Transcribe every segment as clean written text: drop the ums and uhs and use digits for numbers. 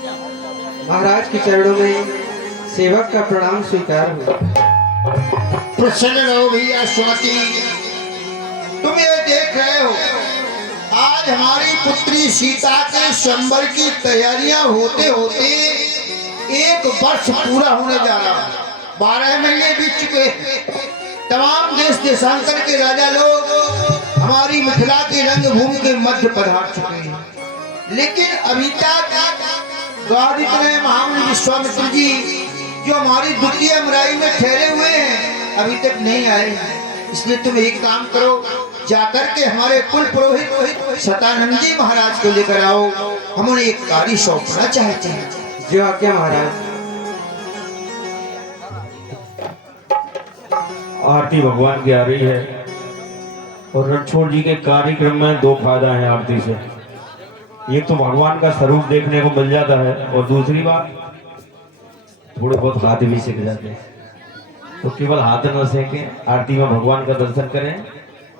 महाराज के चरणों में सेवक का प्रणाम स्वीकार हुआ। प्रसन्न रहो भैया स्वाति, तुम ये देख रहे हो आज हमारी पुत्री सीता के संबर की तैयारियां होते होते 1 वर्ष पूरा होने जा रहा है। 12 महीने बीत चुके हैं। तमाम देश देशांतर के राजा लोग हमारी मिथिला की रंगभूमि के मध्य पधार चुके हैं, लेकिन अभी तक द्वारिक में महामुनि विश्वामित्र जी जो हमारी द्वितीय मराई में ठहरे हुए हैं अभी तक नहीं आए। इसलिए तुम एक काम करो, जाकर के हमारे कुल पुरोहित सतानंदी महाराज को लेकर आओ, हम उन्हें एक कार्य सौंपना चाहते हैं। जो आज्ञा महाराज। आरती भगवान की आ रही है और रणछोड़ जी के कार्यक्रम में 2 फायदा है आरती से। एक तो भगवान का स्वरूप देखने को मिल जाता है और दूसरी बात थोड़े बहुत हाथ भी सीख जाते हैं। तो केवल हाथ न सेके, आरती में भगवान का दर्शन करें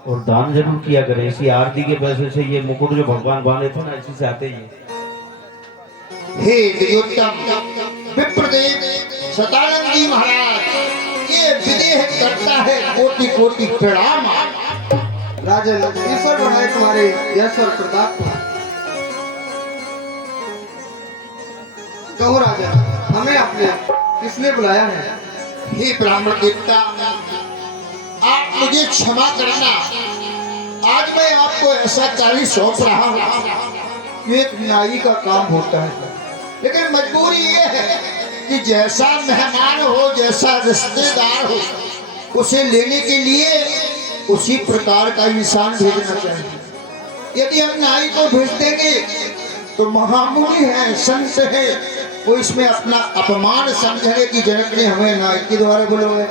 और दान जरूर किया करें। इसी आरती के पैसे से ये मुकुट जो भगवान बांधे थे ना, इसी से आते ही। हे दिव्योत्तम विप्रदेव सतानंदी महाराज, ये विदेह करता है कोटि कोटि प्रणाम। राजन ईश्वर बढ़ाए तुम्हारे यश और प्रताप को। कहो राजा, हमें आपने किसने बुलाया है? हे ब्राह्मण देवता, आप मुझे क्षमा करना। आज मैं आपको ऐसा कार्य सौंप रहा हूँ, एक न्यायी का काम होता है, लेकिन मजबूरी ये है कि जैसा मेहमान हो, जैसा रिश्तेदार हो, उसे लेने के लिए उसी प्रकार का इंसान भेजना चाहिए। यदि हम न्यायी को भेज देंगे तो महामुनि है, संत है, वो इसमें अपना अपमान समझने की जनक ने हमें न्याय के द्वारा बुलाया।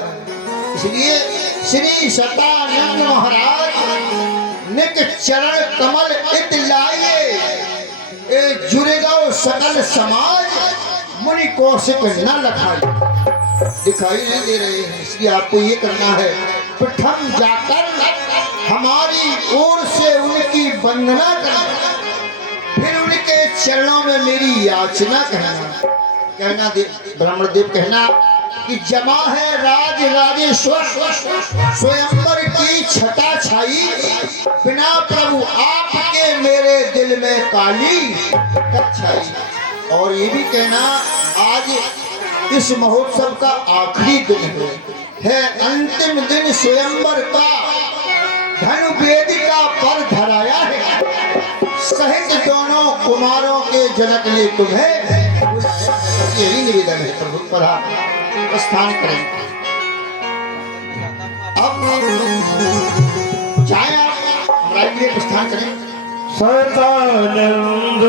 इसलिए श्री सतानंद महाराज निक चरण कमल इत लाए, ए जुड़ेगा सकल समाज, मुनि कौशिक न लखाई। दिखाई नहीं दे रहे हैं, इसलिए आपको ये करना है, प्रथम जाकर हमारी ओर से उनकी वंदना करना, फिर उनके चरणों में मेरी याचना कहना ब्राह्मण देव कहना कि जमा है राज राजेश्वर स्वयंवर की छटा छाई, बिना प्रभु आपके मेरे दिल में काली छाई। और ये भी कहना आज इस महोत्सव का आखिरी दिन है अंतिम दिन स्वयंवर का, धनु वेदिका पर धराया है, सहित दोनों कुमारों के जनक ने तुम्हें, यही निवेदन है प्रभु पढ़ा प्रस्थान करें। अब जाए आप हमारे लिए प्रस्थान करें। सतानंद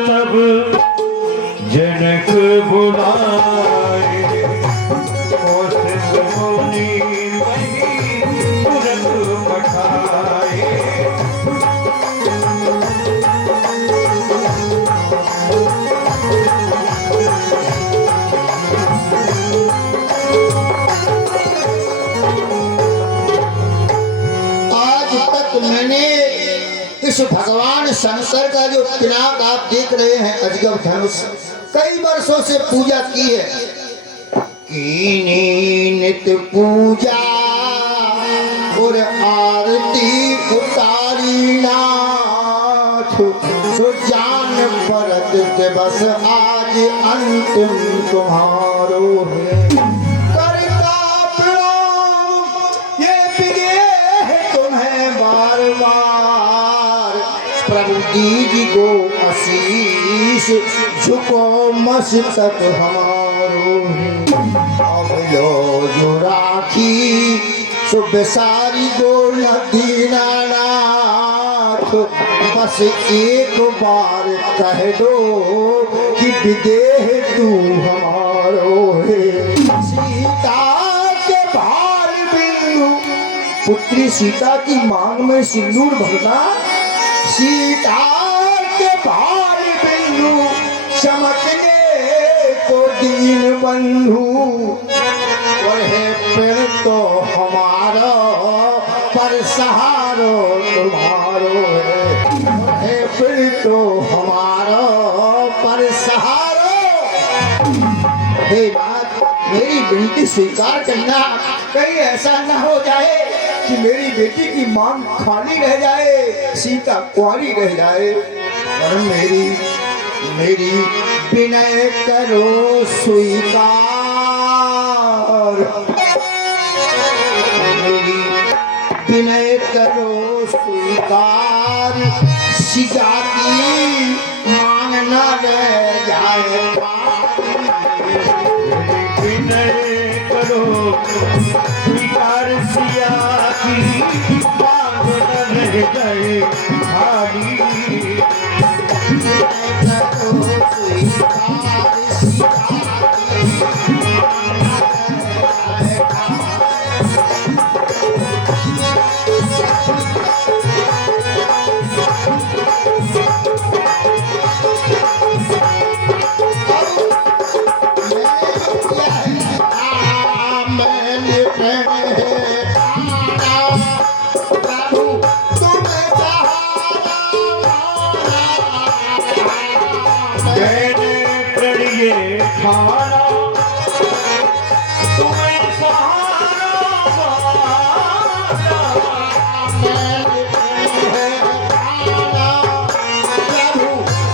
तब जनक बुलाए, कौशिक मुनि तुरंत पठाए। इस भगवान शंकर का जो पिनाक आप देख रहे हैं अजगब धनुष, कई वर्षों से पूजा की है। कीनी नित्य पूजा और आरती उतारी नाथ, सो जान परत दिवस आज अंतिम तुम्हारो है। करता प्रणाम ये विदेह तुम्हें बार बार, प्रभु दीजी को आशीष झुको मस्तक हमारो है। अब लो जो राखी सो बेसारी गो दीनानाथ, बस एक बार कह दो कि विदेह तू हमारो है। सीता के भाल बिंदु, पुत्री सीता की मांग में सिंदूर भरना, सीता के भाल बिंदु चमकने को दीन बंधु, और है पेड़ तो हमारा पर सहारो तुम्हारो है पेड़ तो हमारा पर सहारा हे नाथ, मेरी विनती स्वीकार करना। कहीं ऐसा न हो जाए कि मेरी बेटी की मांग खाली रह जाए, सीता कुंवारी रह जाए। और मेरी विनय करो स्वीकार, मेरी विनय करो स्वीकार, सीता की मांग न रह जाए। विनय करो स्वीकार, सिया की मांग न रह जाए खाली। विनय करो स्वीकार, सीता की मांग न रह जाए खाना तुम्हें सहारा प्रभु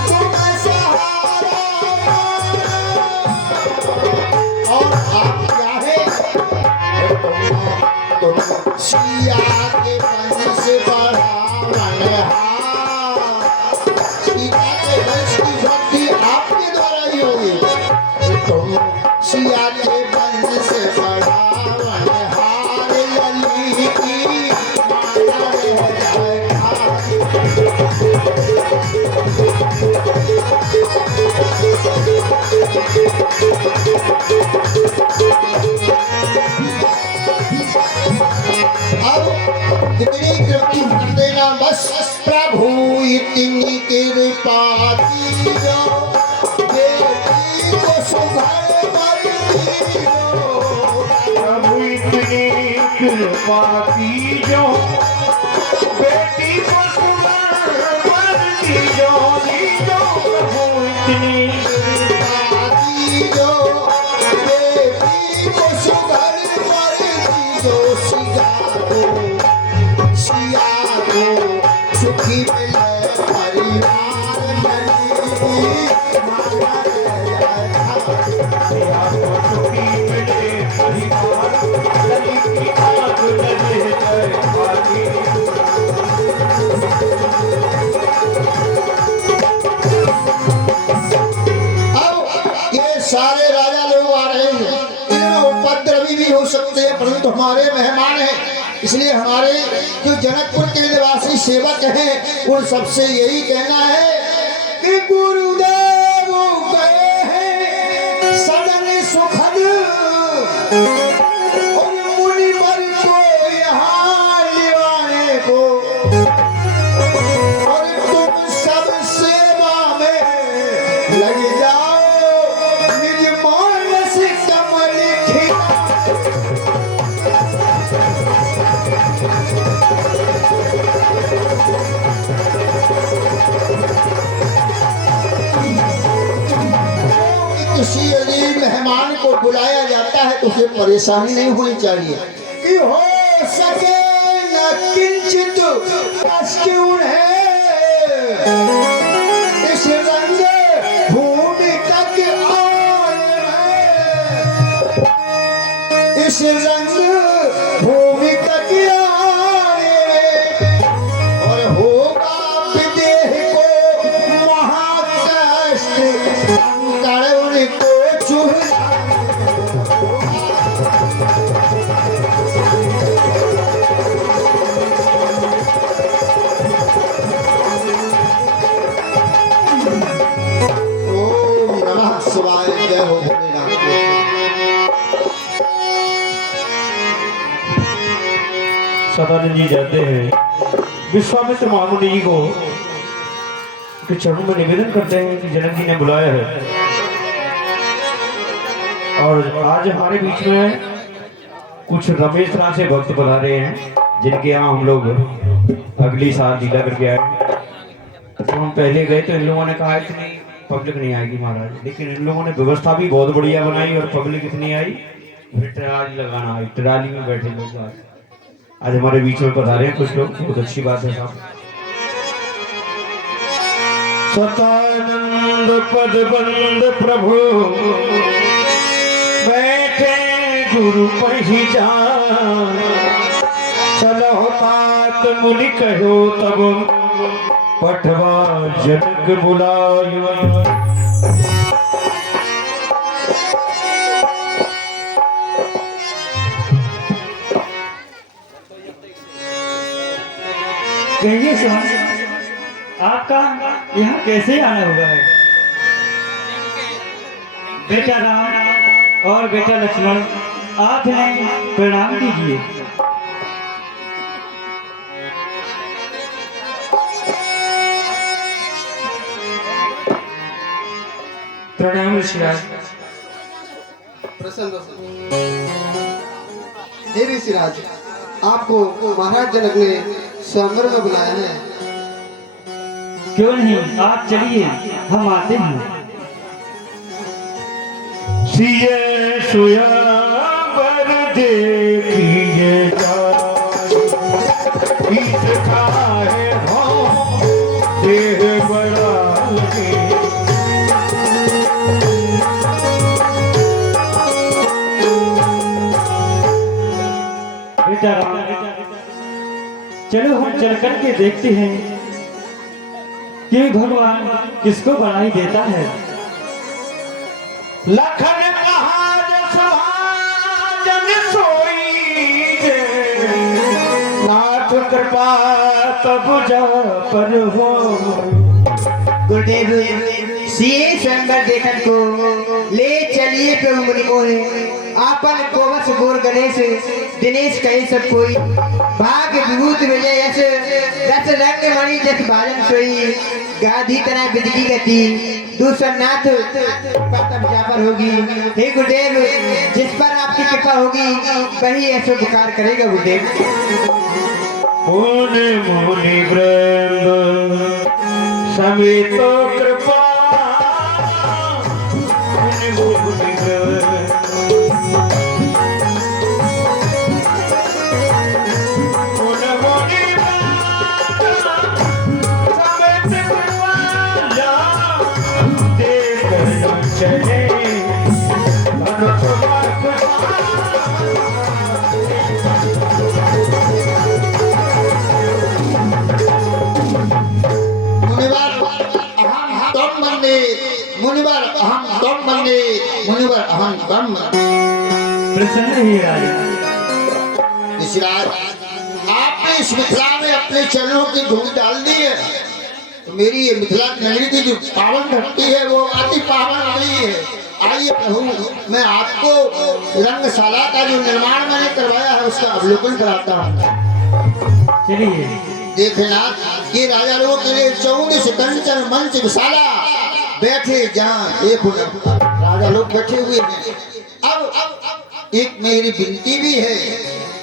तुम्हें सहारा। और आप क्या है? तुम सिया के वंश बढ़ावनहार। सीता के वंश की वृद्धि आपके द्वारा ही होगी। तुम सिया के वंश बढ़ावनहार, लली की माला रह जाए खाली। अब इतनी कृपा कर देना बस प्रभु, इतनी कृपा कीजो, बेटी को सुघर वर दीजो। प्रभु इतनी कृपा कीजो, बेटी को सुंदर वर दीजो, दीजो प्रभु इतनी कृपा कीजो, बेटी को सुघर वर दीजो। सिया को सुखी मिले परिवार, लली माला रह जाए खाली। अब ये सारे राजा लोग आ रहे हैं, इनमें उपद्रवी भी हो सकते हैं, परंतु हमारे मेहमान हैं। इसलिए हमारे जो जनकपुर के निवासी सेवक हैं, उन सबसे यही कहना है कि गुरुदेव गए हैं सदन सुखद, और मुनि पर को यहाँ लिवाने को, और तुम सब सेवा में लग जाओ, निज मानस कमल खिला। किसी यदि मेहमान को बुलाया जाता है तो उसे परेशानी नहीं होनी चाहिए कि हो सके न किंचित कष्ट उन्हें, इस रंग भूमि तक आने में, इस रंग भूमि तक आने में। और होगा विदेह को महाकष्ट, कंकड़ उनको चुभ ओम नमः शिवाय। जय हो भोलेनाथ। सदानंद जी जाते हैं विश्वामित्र महामुनि जी को के चरणों में निवेदन करते हैं कि जनक जी ने बुलाया है। और आज हमारे बीच में कुछ रमेश राम से भक्त पधारे हैं, जिनके यहाँ हम लोग अगली साल लीला करके आए। तो हम पहले गए तो इन लोगों ने कहा इतनी पब्लिक नहीं आएगी महाराज, लेकिन इन लोगों ने व्यवस्था भी बहुत बढ़िया बनाई और पब्लिक इतनी आई, फिर ट्राली लगाना आई, ट्राली में बैठे लोग आज हमारे बीच में पधारे हैं कुछ लोग, बहुत अच्छी बात है साहब। सतानंद पद बंद प्रभु बैठे गुरु पहिचान, चलो तात मुनि कहो तब पठवा जनक बुलायो। कहिए स्वामी, आपका यहाँ कैसे आना हुआ है? बेटा राम और बेटा लक्ष्मण, आप इन्हें प्रणाम कीजिए। प्रणाम ऋषिराज। प्रसन्न हे ऋषिराज, आपको महाराज जनक ने स्वयंवर में बुलाया है। क्यों नहीं, आप चलिए, हम आते हैं। सिए स्वयंवर देखिए ईश खाए हो देह बड़ा लगे। बेटा राम, चलो हम चल करके देखते हैं कि भगवान किसको बढ़ाई देता है। लखन कहा जन सोई जे, नाथ कृपा तब जा पर हो। गुरुदेव सीए स्वयंवर देखन को ले चलिए प्रभु मुनि मोहे, आपन गोवस गोर गणेश दिनेश कहे सब कोई, भाग विभूत विजय यश रस रंग मणि जस बालन सोई, गाधी तना बिदगी गति दूसर नाथ तब जापर होगी। हे गुरुदेव, जिस पर आपकी कृपा होगी वही ऐसे पुकार करेगा गुरुदेव। मुनि मुनि वृंद समेत कृपा, मुनि मुनि वृंद चले मुनिवर अहम तम बंदे, मुनिवर अहम तम। प्रसन्न ही राजा। ऋषिराज, आपने इस मिथिला में अपने चरणों की धूल डाल दी है, तो मेरी ये मिथिला नगरी की जो पावन धरती है वो अति पावन रही है। आइए प्रभु, मैं आपको रंगशाला का जो निर्माण मैंने करवाया है उसका अवलोकन कराता हूँ। चलिए। देखना, ये राजा लोगों के लिए 14 कंचन मंच विशाला बैठे, जहाँ देखो राजा लोग बैठे हुए हैं। अब एक मेरी विनती भी है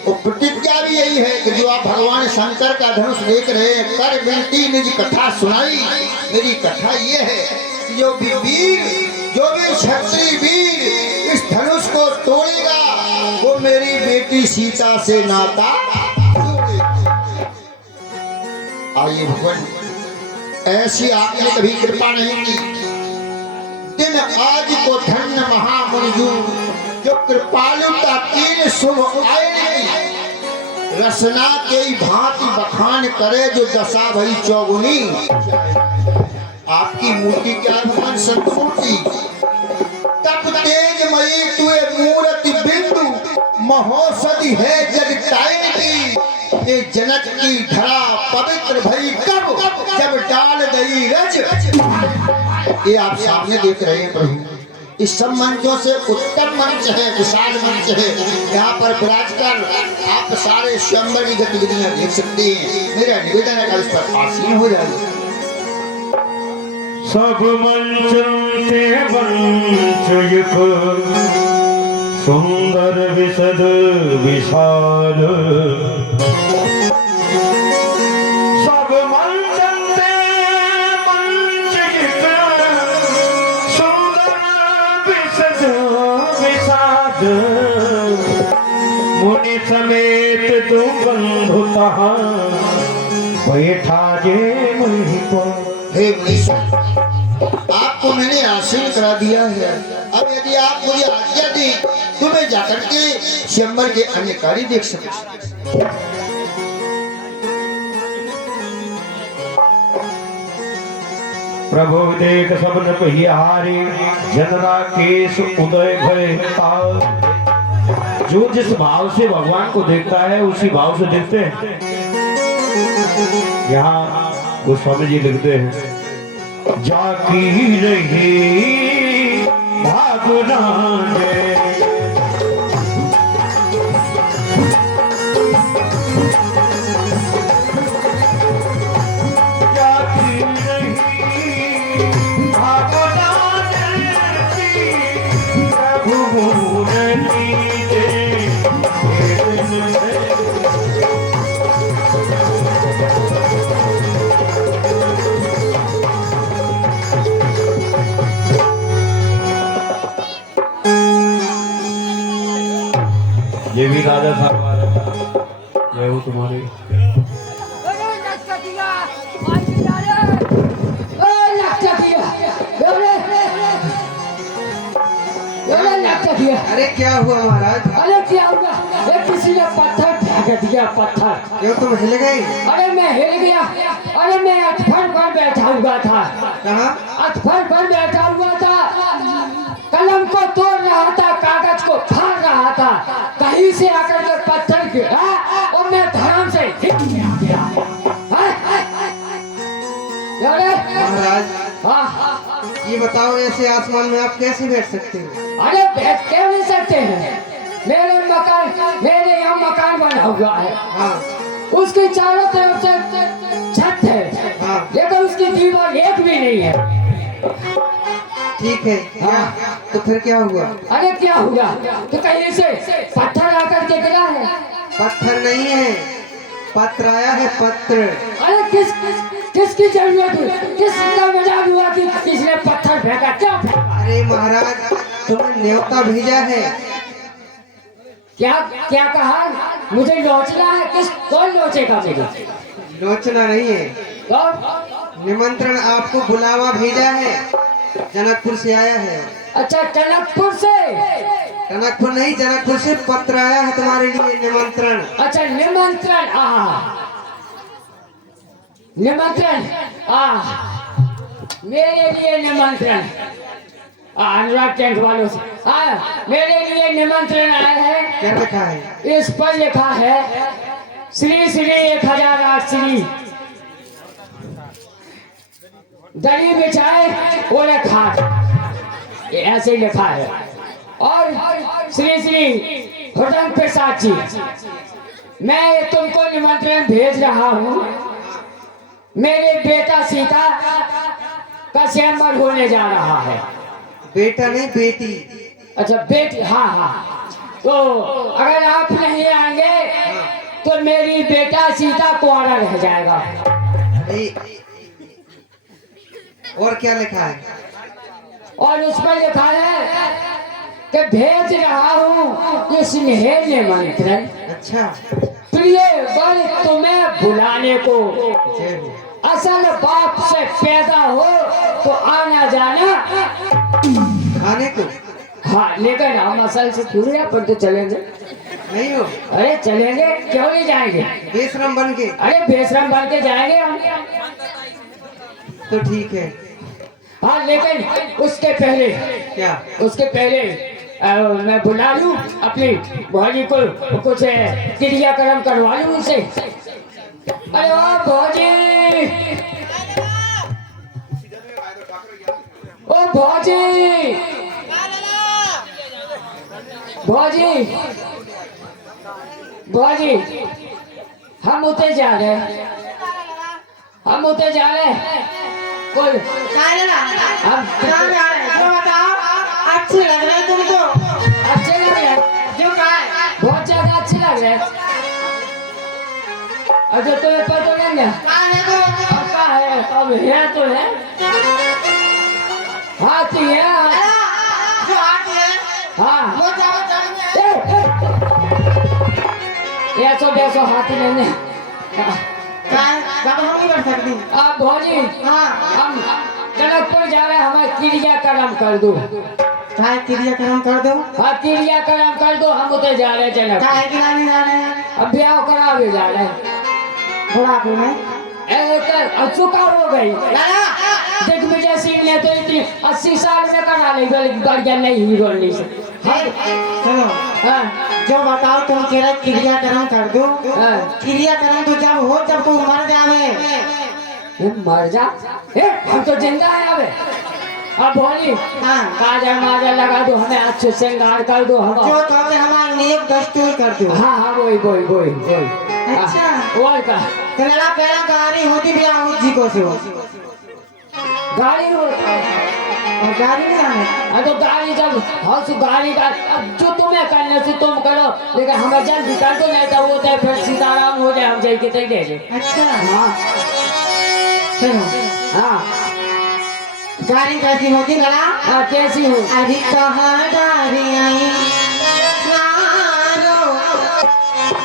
और प्रतिज्ञा भी यही है कि जो आप भगवान शंकर का धनुष देख रहे हैं, कर विनती निज कथा सुनाई। मेरी कथा ये है कि जो भी क्षत्रिय वीर इस धनुष को तोड़ेगा वो मेरी बेटी सीता से नाता जोड़ेगा। आइए भगवान, ऐसी आपने कभी कृपा नहीं की। दिन आज को धन्य महामुनिजू, जो कृपालुता कीन शुभ आए नहीं, रसना के भांति बखान करे जो दशा भई चौगुनी। आपकी मूर्ति क्या है भगवान? सतमूर्ति तप तेजमयी तुए मूर्ति बिंदु, महोषधि है जगताई की। ये जनक की धरा पवित्र भई कब, जब डाल गई रज। ये आप सामने देख रहे हैं प्रभु, इस सब मंचों से उत्तम मंच है, विशाल मंच है। यहाँ पर विराज कर आप सारे स्वयंवर की गतिविधियां देख सकते हैं। मेरा निवेदन है इस पर आसीन हो जाए। सब मंच ते मंच एक सुंदर विशद विशाल, सब मंच ते मंच एक नारद मुनि समेत तू बंधु तहाँ बैठा जे मुनि को। हे मुनीश्वर, आपको मैंने आसीन करा दिया है। अब यदि आप मुझे आज्ञा दी तो मैं जाकर के स्वयंवर के अन्य कार्य देख सकूं। प्रभु देख सब न पहिहारे जनरा केश उदय भय ताल। जो जिस भाव से भगवान को देखता है उसी भाव से देखते हैं। यहाँ गोस्वामी जी लिखते हैं, जाकी रही भावना ने ये भी राजा साहब ये वो तुम्हारे अरे क्या हुआ महाराज? अरे क्या होगा? ये किसी ने पत्थर फेंक दिया, पत्थर। क्यों तुम हिल गई? अरे मैं हिल गया। अरे मैं अटफर पर बैठा हुआ था। कहाँ? अटफर पर बैठा हुआ था, कलम को तोड़ रहा था, कागज को फाड़ रहा था, कहीं से आकर के पत्थर गिरा और मैं धर्म से हिल गया। महाराज हाँ, ये बताओ, ऐसे आसमान में आप कैसे बैठ सकते हो? अरे बैठ क्यों नहीं सकते हैं? मेरे यहाँ मकान बना हुआ है। हाँ उसकी चारों तरफ से छत है, हाँ लेकिन उसकी दीवार एक भी नहीं है। ठीक है। हाँ। तो फिर क्या हुआ? अरे क्या हुआ? तो कहीं से पत्थर आकर के गिरा है। पत्थर नहीं है, पत्र आया है, पत्र। अरे किसकी जरूरत है? किसका मजाक हुआ कि किसने पत्थर फेंका? क्या फेंका? अरे महाराज, तुम्हें न्योता भेजा है। क्या क्या कहा? मुझे लोचना है? कौन लोचेगा मुझे? लोचना नहीं है, कौन? निमंत्रण, आपको बुलावा भेजा है, जनकपुर से आया है। अच्छा, टनकपुर से? टनकपुर नहीं, जनकपुर से पत्र आया है तुम्हारे लिए, निमंत्रण। अच्छा, निमंत्रण। निमंत्रण मेरे लिए निमंत्रण। अनुराग टेंट वालों से मेरे लिए निमंत्रण आया है। क्या लिखा है? इस पर लिखा है, श्री श्री 1008 श्री दरी बिछाए ओले खाट, ये ऐसे ही लिखा है। और श्री श्री हुडम प्रसाद जी, मैं तुमको निमंत्रण भेज रहा हूँ। मेरे बेटा सीता का स्वयंवर होने जा रहा है। बेटा नहीं, बेटी। अच्छा, बेटी। हाँ। तो अगर आप नहीं आएंगे तो मेरी बेटा सीता कुआरा रह जाएगा। और क्या लिखा है? और उस पर लिखा है कि भेज रहा हूँ ये स्नेह निमंत्रण। अच्छा, प्रिय वर तुम्हें बुलाने को, असल बाप से पैदा हो तो आना जाना खाने को। हाँ, लेकिन हम असल से थोड़ी पर तो चलेंगे नहीं हो? अरे चलेंगे, क्यों नहीं जाएंगे? बेशरम बन के। अरे बेशरम बन के जाएंगे हम। तो ठीक है। हाँ, लेकिन उसके पहले क्या? उसके पहले मैं बुला लूं अपनी भौजी को, कुछ क्रियाक्रम करवा लूं उनसे। अरे ओ भौजी, ओ भौजी, भौजी, भौजी, हम उते जा रहे हैं, हम उते जा रहे हैं। कोई हम अच्छे लग रहे तुमको। अच्छे लग रहे? क्यों कहा है? बहुत ज्यादा अच्छे लग रहे। अच्छा, तुम्हें पता नहीं है? अब क्या है? अब है तो है, हाथी है। जो हाथ है हाँ, वो चावल ये सो बेसो हाथी लेने काय बाबा हम नहीं कर सकती अब भौजी हाँ हम जनकपुर जा रहे हैं, हमें क्रियाक्रम कर दो। काय क्रियाक्रम कर दो हाँ क्रियाक्रम कर दो, हम उधर जा रहे हैं जनक। काय गिराने जा रहे हैं अब ब्याह करा भी जा रहे हैं। बुढ़ापे में अब चुका हो गई। लाला देख विजय सिंह ने तो इतनी 80 साल से करा ली, बढ़िया नहीं हीरो नहीं से। सुनो हाँ जो बताओ तुम कह रहे क्रियाक्रम कर दो हाँ। क्रियाक्रम तो जब हो जब तू मर जावे ये मर जा, हम तो जिंदा है अबे। अब भोली हाँ काजल माजल लगा दो, हमें अच्छे श्रृंगार कर दो हम। जो तो हमारा नेक दस्तूर कर दो हाँ हाँ वही अच्छा। और का तो लड़ा पहला गाड़ी होती भी जी को से हो गाड़ी हो और गाड़ी नहीं आने तो गाड़ी जब हाउस गाड़ी का अब जो तुम्हें करने से तुम करो, लेकिन हमें जल्दी कर दो, नहीं तो वो तो फिर सीताराम हो जाए, हम जाए के तय दे। अच्छा हाँ सुनो हाँ गाड़ी कैसी होती लड़ा हाँ कैसी हो? अरे कहाँ गाड़ी आई नारो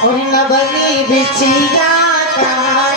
और न बनी बिछिया कहाँ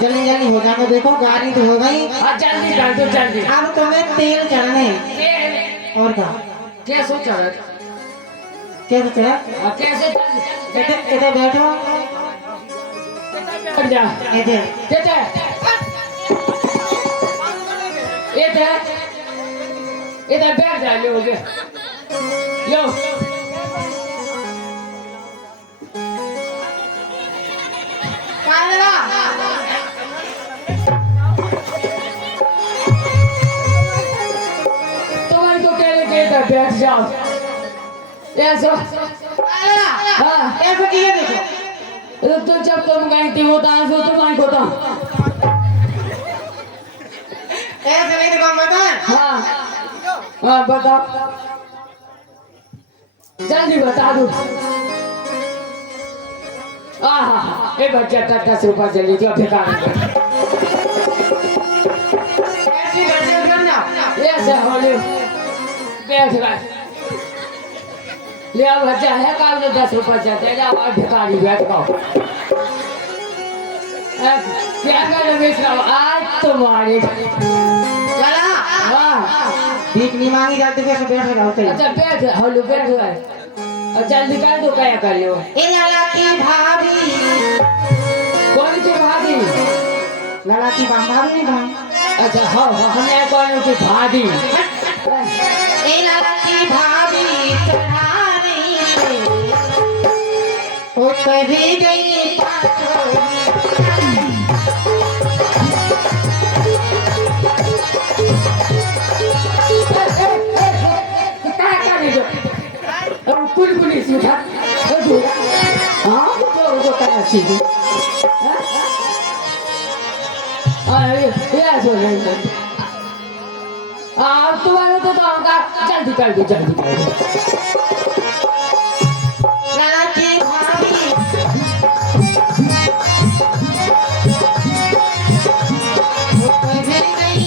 जल्दी जल्दी हो जाने देखो गाड़ी तो हो गई हाँ जल्दी कर दो जल्दी। अब तुम्हें तेल चढ़ने और क्या क्या सोचा है? क्या सोचा कैसे इधर बैठो कर जा इधर देते इधर बैठ जा लो लो तुम्हारी तो कह रहे कि इधर बैठ जाओ ऐसा। हाँ ऐसा किया देखो तो जब तुम गई थी वो डांस हो तुम्हारी को तो ऐसे नहीं तो बता हाँ हाँ बताओ जल्दी बता दो। हाँ एक बच्चा 10 रुपया जल्दी जो भिखारी ऐसी गड़बड़ करना ऐसे हो लो बैठ गए ले बच्चा है काल में 10 रुपया दे जाओ और भिखारी बैठ जाओ। क्या कर रमेश राव आज तुम्हारे लाला हाँ भीख नहीं मांगी जाती कैसे बैठ रहा होते अच्छा बैठ हलो बैठ गए और जल्दी कर दो क्या कर लो। ए लाला की भाभी कौन की भाभी? लाला की भाभी नहीं भाई अच्छा हाँ हमें कौन की भाभी? ए लाला की भाभी चढ़ा रही है ओ कभी गई कुल पुलिस उठा हाँ तो क्या सीधी ये सो तुम्हारे तो हमका जल्दी कर दो जल्दी कर दो। लाला की भाभी ओ कभी गई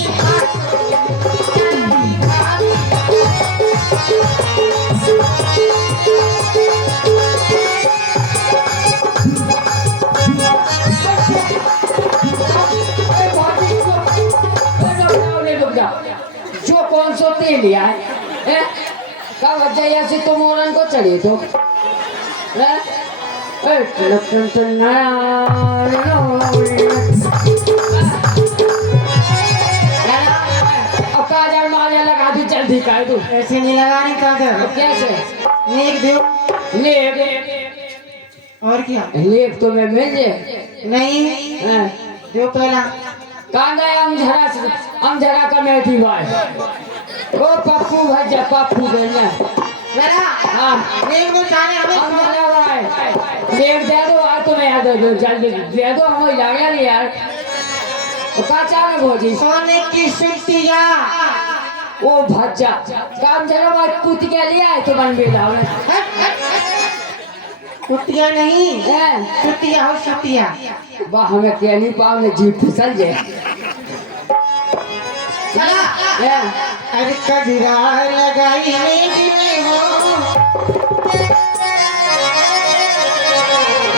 लिया है कब जाइए से तुम मोरन को चढ़ी तो काजल मारे लगा दी जल्दी कर दो ऐसे नहीं लगानी काजल कैसे नेक दो लेप और क्या लेप तो मैं मिल जाए नहीं हाँ। दो पहला कहाँ गए हम जरा का मेथी भाई ओ पप्पू भज्जा पप्पू बेलना मेरा हाँ नेक दो जाने हम हमें जरा भाई लेप दे दो आज तो मैं याद दो जल्दी दे दो हमें लग गया नहीं यार वो कहाँ चाहे भोजी सोने की सुतिया ओ भज्जा काम जरा भाई कुत्ती के लिया है तो बन बेला कुतिया नहीं है सुतिया हो सुतिया वाह हमें क्या नहीं पाओ ने जीप फिसल जाए चला है अरे कजरा लगाई में हो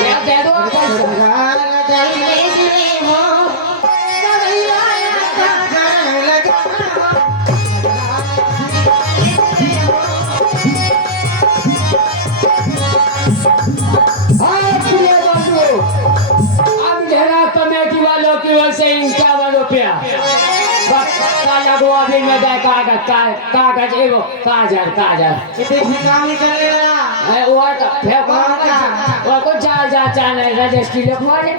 या दे दो पैसा कजरा लगाई में हो कजरा लगा कमेटी वालों की ओर से 51 रुपया काला गोवा भी में दे कागज एगो काजल इतने भी काम नहीं कर रहा वो तो फेंको वो को जा चाने रजिस्ट्री लिखवा दे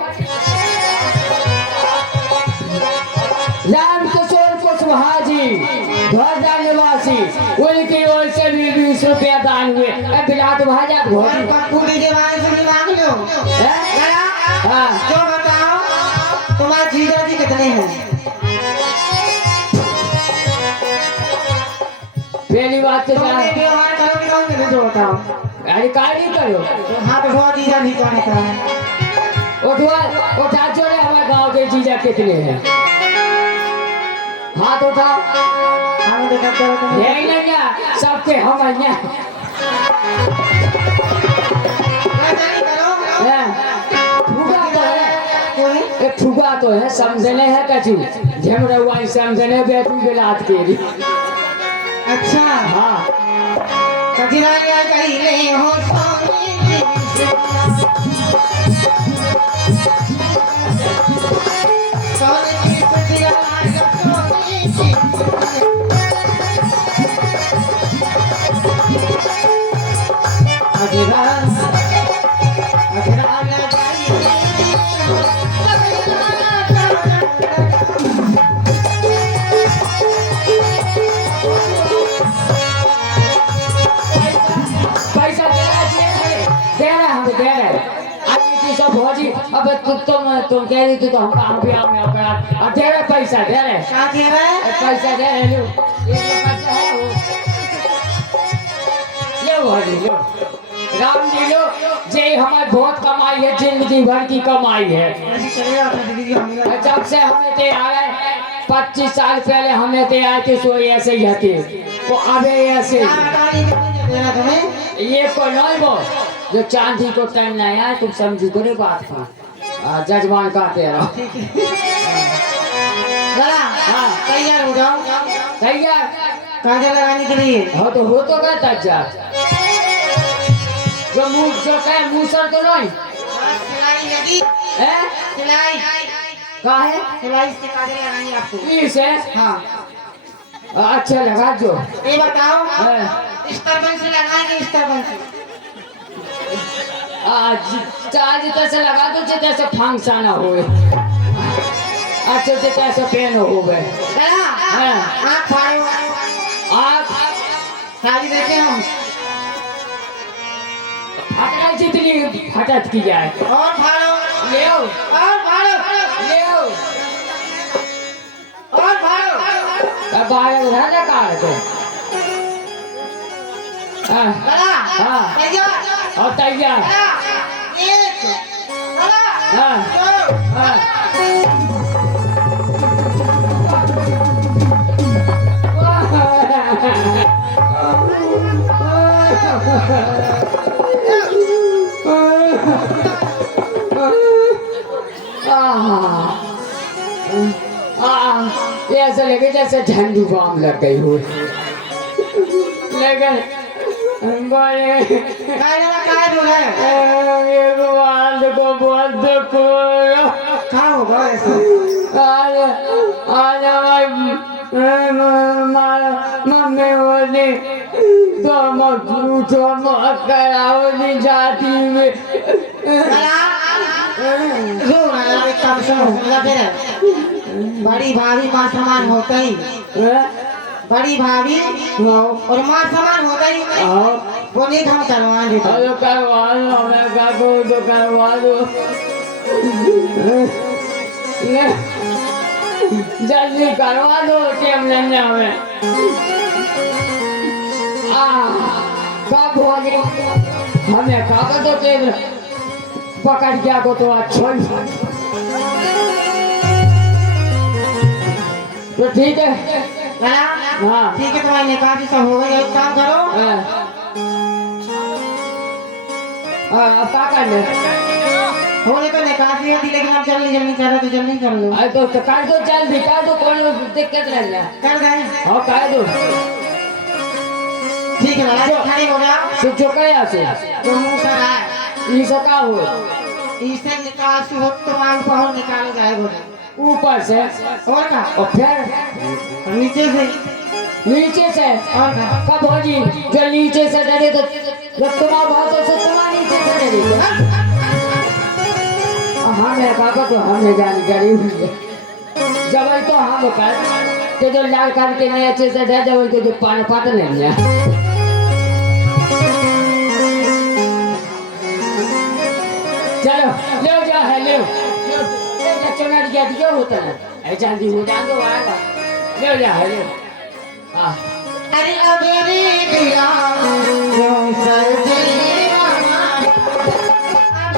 राम किशोर कुशवाहा जी ध्वजा निवासी उनकी ओर से भी 20 रुपया दान हुए बिलात भाजा और पूरी जवान से भी मांग लो हाँ जो बताओ तुम्हारे जीजा जी कितने हैं पहली बात तो तुमने जान व्यवहार करो कि कौन कितने जो बताओ अरे काय नहीं करो हाथ उठवा जीजा नहीं कौन है उठा जोड़े हमारे गांव के जीजा कितने हैं हाथ उठाओ हमें तो कब करो तुम नहीं नहीं सबके हम हैं फुगा तो है कोई एक फुगा तो है समझने है कचू झम रहुआ समझने बेटू बिलात के लिए अच्छा हाँ कजरा या कहिले हो सोने की सुतिया कजरा कजरा लगाई पैसा दे रहा हम दे रहे अभी की सब भोजी अब तुम कह रही थी तो हम कहाँ भी आओ मैं अपना दे रहे पैसा दे रहे क्या कह रहा है पैसा दे रहे लो ये पैसा है वो ले भोजी लो राम जी लो जे हमारी बहुत कमाई है जिंदगी भर की कमाई है चलेगा अपने दीदी की हम जब से हमें ते आ रहे 25 साल पहले हमें ते आए थे सो ऐसे ही थे वो अबे ऐसे क्या बतानी देना तुम्हें ये कोई नहीं वो जो चांदी को टाइम नहीं आया तुम समझी को नहीं बात था जजमान का तेरा जरा हाँ तैयार हो जाओ तैयार काजल लगाने के लिए हो तो गया तैयार जो मुंह जो कहे मूसर तो नहीं सिलाई लगी है सिलाई कहा है सिलाई से काजल लगानी आपको इस है हाँ अच्छा लगा जो ये बताओ है। स्टरबन से लगाएंगे स्टरबन से आज जैसे लगा दो जैसे फंक्शन हो अच्छा जैसे पेन हो गए जरा हाँ। आँख फाड़ो आप साड़ी देखे हम हटना जितनी हटत की जाए और फाड़ो ले आओ और फाड़ो ले आओ और फाड़ो अब बाहर रहने का है तो हाँ जरा हाँ। तैयार और तैयार जरा एक जरा हाँ दो हाँ ऐसा लगे जैसे ठंडी बम लग गई हो लेकिन बोले काय लाला काय बोला एक बात को बहुत दुख हुआ। क्या होगा ऐसा आज आज हमारी मम्मी बोली तो कराओ जाती में रो लाला एक काम सुनो समझा फिर बड़ी भाभी माँ समान होता ही बड़ी भाभी और माँ समान होता ही वो नहीं हम करवा देते हेलो करवा लो मैं काको तो करवा दो जल्दी करवा दो टेम लेने हमें कब हो गई हमें काका तो टेम पकड़ गया को तो अच्छा ही तो ठीक है लाला हाँ ठीक है तुम्हारी निकाह भी सब हो गई एक काम करो अब क्या कर ले होने तो निकाह भी होती लेकिन आप जल्दी जल्दी कर रहे तो जल्दी कर लो तो कर दो जल्दी कर दो कौन दिक्कत रह गया कर गए हाँ कर दो ठीक है लाला खाली हो गया जो कया से जो मुंह कर रहा है ये सका हो इससे निकाह से हो तो मांग पाओ निकालो जाएगा ऊपर से और का और फिर नीचे से नीचे से और का कब हो जी जो नीचे से डरे तो जब तुम्हारा बहुत हो तो तुम्हारा नीचे से डरेगा हमें काका तो हमें जानकारी हुई है जब तो हम कर तो जो लाल करके नहीं अच्छे से डर जब तो जो पानी पाट नहीं है चलो ले जा है ले चुना दिया दिया होता है ऐसा दी हो जान दो आएगा ले जा है ले हाँ अरे अबेरे दिया जो सजनी मामा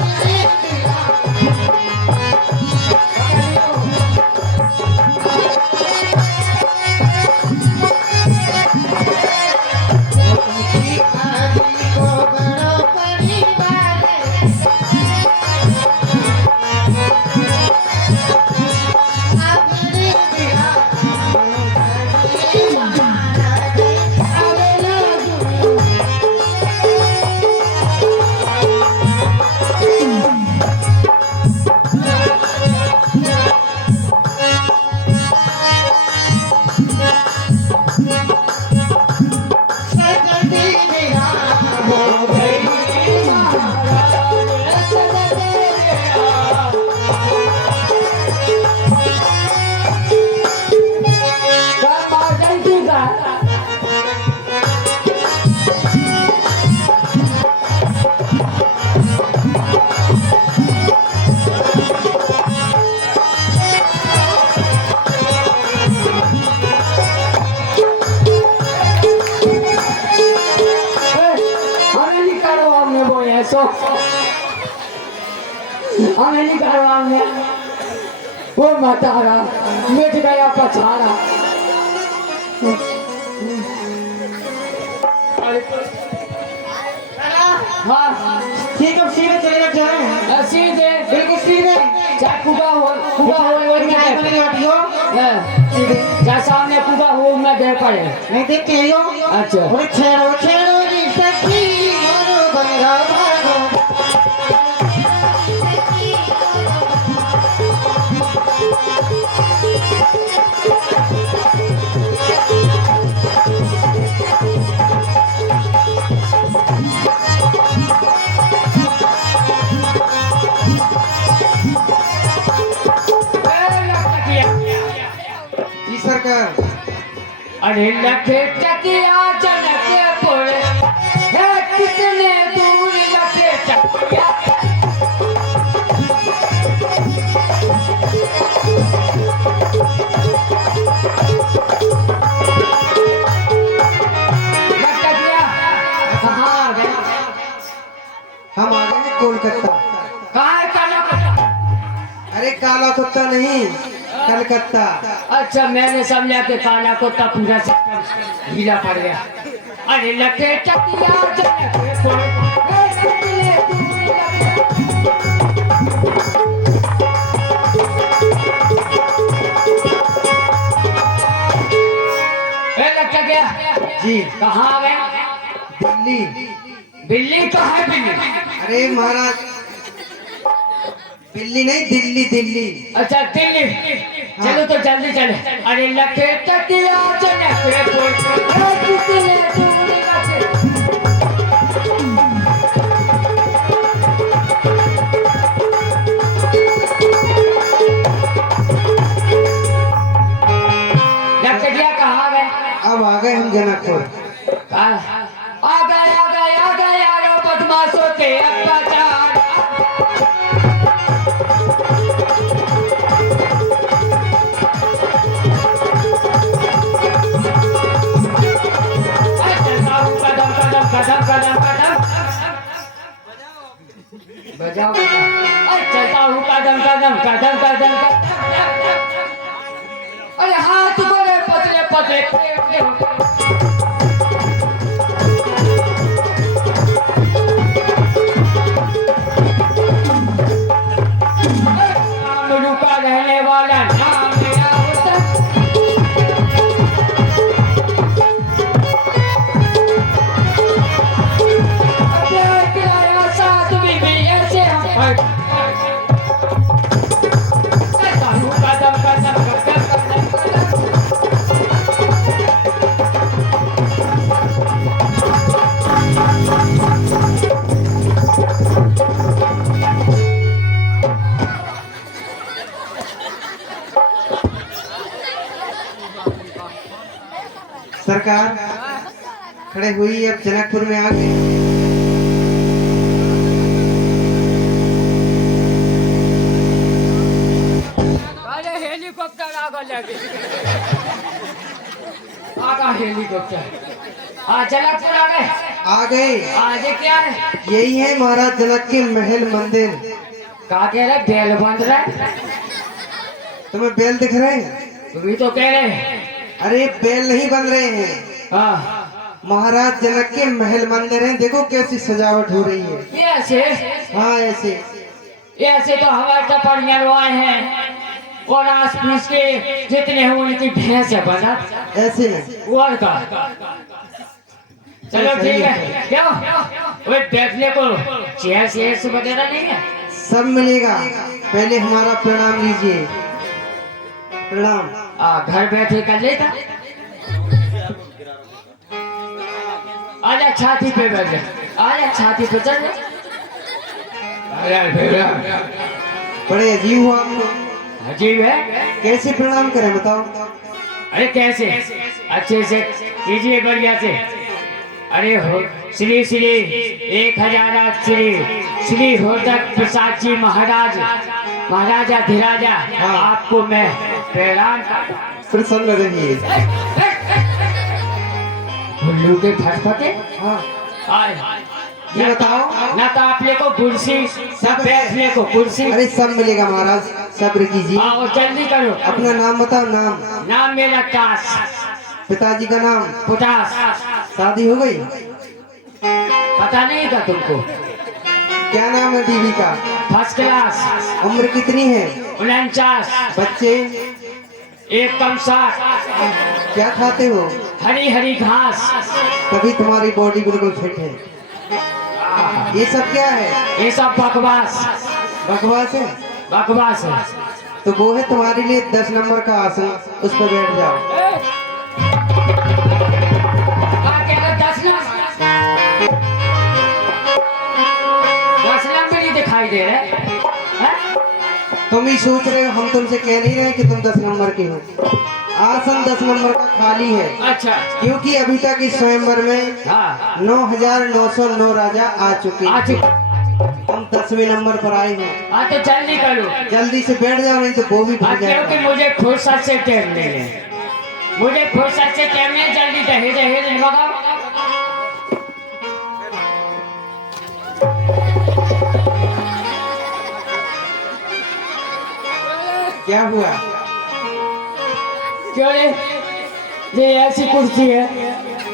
अबेरे दिया को बड़ो परिवार अबेरे दिया हमें नहीं करवाने वो मतारा मिट गया पछाड़ा हाँ ठीक है सीधे चले जाए सीधे बिल्कुल सीधे चाहे कुबा हो वो चाय बनी हटियो चाहे सामने कुबा हो मैं दे पड़े नहीं देख के लियो अच्छा और छेड़ो छेड़ो नी सखी मोरो बंगा भागो सरकार अरे लखे चकिया जनके पुरे है कितने दूर लखे चकिया कहाँ आ गए हम आ गए कोलकाता। कहाँ है काला अरे काला कुत्ता नहीं, कलकत्ता। अच्छा मैंने समझा कि काला कुत्ता पूरा सिस्टम ढीला पड़ गया। अरे लगे चकिया जनके पुरे है कितने दूर लखे जी कहाँ आ गए बिल्ली। बिल्ली तो है बिल्ली। अरे महाराज, बिल्ली नहीं, दिल्ली दिल्ली। अच्छा दिल्ली। चलो तो जल्दी चले। अरे लखे तकिया जनके लखटिया कहाँ गए? अब आ गए हम जनकपुर। आ गए बदमाशों के अत्याचार। कदम कदम कदम कदम कदम बजाओ। चलता हूँ कदम कदम कदम कदम। अरे हाथ बड़े पतले पतले। रुका रहने वाला नाम मेरा होता। साथ में भी ऐसे हम कदम कदम कदम। सरकार खड़े हुई, अब जनकपुर में आ गए। अरे हेलीकॉप्टर आगा लगे। आगा हेलीकॉप्टर। जनकपुर आ गए। आ गए। आज क्या है? यही है महाराज जनक के महल मंदिर। कहा कह रहे बेल बंद रहा है? तुम्हें बेल दिख रहे हैं? तुम्ही तो कह रहे हैं। अरे बेल नहीं बन रहे हैं, हाँ महाराज जनक के महल मंदिर हैं। देखो कैसी सजावट हो रही है। ये ऐसे। हाँ ऐसे। ये ऐसे तो हमारे टपरिया रोए हैं और आस पास के जितने हैं उनकी भैंस है बना। ऐसे नहीं। और का चलो ठीक है। क्यों वो बैठने को चेयर चेयर वगैरह नहीं है? सब मिलेगा। पहले हमारा प्रणाम लीजिए। प्रणाम। घर बैठे कर लेता। आजा छाती पे बैठ जा। आजा छाती पे चल। बड़े अजीब हुआ आपको। अजीब है। कैसे प्रणाम करें बताओ? अरे कैसे? अच्छे से कीजिए, बढ़िया से। अरे हो श्री श्री 1008 श्री होदक प्रसाद जी महाराज महाराजा धीराजा। हाँ। आपको मैं प्रणाम। प्रसन्न रहिए। उल्लू के फटफटे। हाँ आए। ये बताओ। ना तो आपने को कुर्सी सब बैठने को कुर्सी। अरे सब मिलेगा महाराज, सब्र कीजिए। आओ जल्दी करो। अपना नाम बताओ। नाम? नाम मेरा काश। पिताजी का नाम? पोटास। शादी हो गई? पता नहीं था तुमको? क्या नाम है बीवी का? First class. उम्र कितनी है? 49। बच्चे? एक कम 60। क्या खाते हो? हरी हरी घास। तभी तुम्हारी बॉडी बिल्कुल फिट है। ये सब क्या है? ये सब बकवास। बकवास है? बकवास है। तो वो है तुम्हारे लिए 10 नंबर का आसन, उस पर बैठ जाओ। भी नहीं दिखाई दे रहे हैं? तुम ही सोच रहे हो, हम तुमसे कह नहीं रहे कि तुम 10 नंबर के हो। आसन 10 नंबर का खाली है। अच्छा। क्योंकि अभी तक इस स्वयंवर में हाँ 9909 राजा आ चुके आज। हम 10वें नंबर पर आए हैं। हाँ तो जल्दी करो। जल्दी से बैठ जाओ, नहीं तो वो भी भर क्योंकि जाएगा। मुझे फुर्सत से टाइम लेने। मुझे फुर्सत से टाइम नहीं। जल्दी दहेज दहेज लगाओ। क्या हुआ? क्यों रे? ये ऐसी कुर्सी है,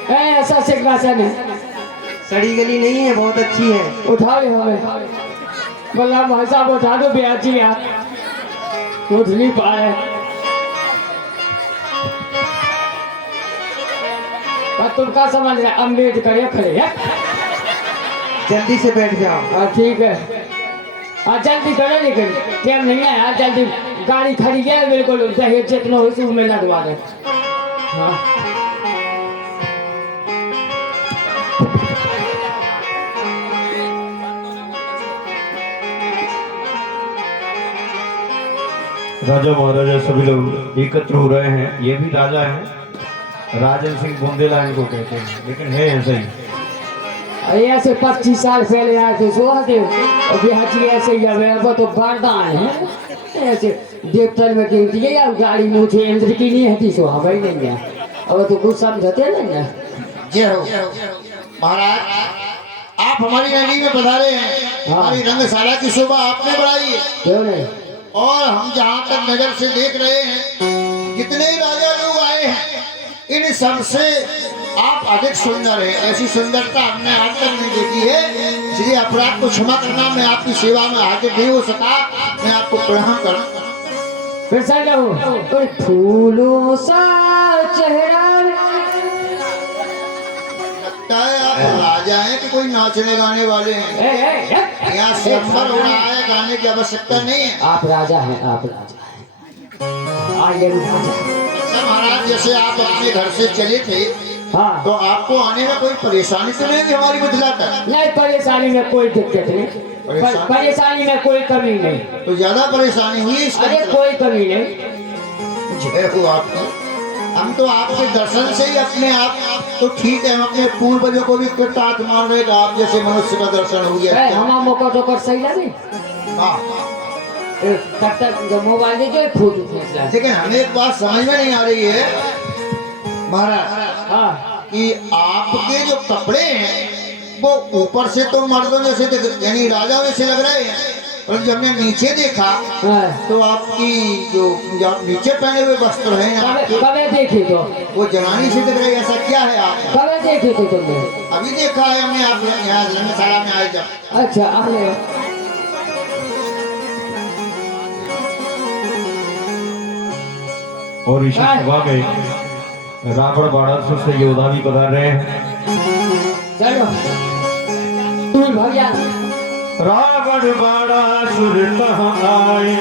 ऐसा सिंहासन है। सड़ी गली नहीं है, बहुत अच्छी है। उठा ले हमें। बल्ला भाई साहब उठा दो ब्याजी यार। उठ नहीं पा रहे। पर तुम क्या समझ रहे? अम्बेडकर खड़े है। जल्दी से बैठ जाओ। हाँ ठीक है। हाँ जल्दी करो लेकिन टाइम नहीं है यार, जल्दी गाड़ी खड़ी है बिल्कुल दहेज जितना हो उसी में लगवा दे। हाँ राजा महाराजा सभी लोग एकत्र हो रहे हैं। ये भी राजा हैं, राजन सिंह बुंदेला इनको कहते हैं, लेकिन है ऐसा ही। ऐसे 25 साल पहले आए थे सुहादेव और बिहाची ऐसे ही अब तो वरदान है ऐसे देवतल में गिनती है या गाड़ी मुझे इंद्र की नहीं है सुहा भाई नहीं है अब तो कुछ समझते नहीं ना। जय हो महाराज, आप हमारी नगरी में पधारे हैं। हमारी रंगशाला की शोभा आपने बढ़ाई है क्यों नहीं। और हम जहाँ तक नजर से देख रहे हैं जितने राजा लोग आए हैं इन सबसे आप अधिक सुंदर हैं। ऐसी सुंदरता हमने आज तक नहीं देखी है, इसलिए अपराध को क्षमा करना। मैं आपकी सेवा में हाजिर नहीं हो सका, मैं आपको प्रणाम करूँ। फिर सही रहो और फूलों सा चेहरा। लगता है आप राजा हैं कि कोई नाचने गाने वाले हैं। यहाँ स्वयंवर हो रहा है, गाने की आवश्यकता नहीं है। आप राजा हैं, आप राजा हैं। आइए राजा। अच्छा महाराज, जैसे आप अपने घर से चले थे हाँ तो आपको आने में कोई परेशानी तो नहीं थी हमारी मिथिला तक? नहीं, परेशानी में कोई दिक्कत नहीं, परेशानी में कोई कमी नहीं। तो ज्यादा परेशानी हुई इसका? अरे कोई कमी नहीं। जय हो आपकी। हम तो आपके दर्शन से ही अपने आप तो ठीक है, हम अपने पूर्वजों को भी कृतार्थ मान रहे कि आप जैसे मनुष्य का दर्शन हो गया। हमारा मौका तो कर सही लगे। हाँ, तब तक जब मोबाइल दे जो फोटो खींच ला। लेकिन हमें एक बात समझ में नहीं आ रही है महाराज हाँ कि आपके जो कपड़े हैं वो ऊपर से तो मर्दों जैसे यानी राजाओं जैसे लग रहे हैं, और जब हमने नीचे देखा हाँ। तो आपकी जो आप नीचे पहने हुए वस्त्र हैं कब देखे तो वो जनानी से दिख रही है। ऐसा क्या है आप? कब देखे तो तुमने? अभी देखा है हमने, आप यहाँ रंगशाला में आए जब। अच्छा आने और इस सभा में रावण बाणासुर से योद्धा भी पधार रहे हैं। चलो तू भैया। रावण बाणासुर कहाँ आए,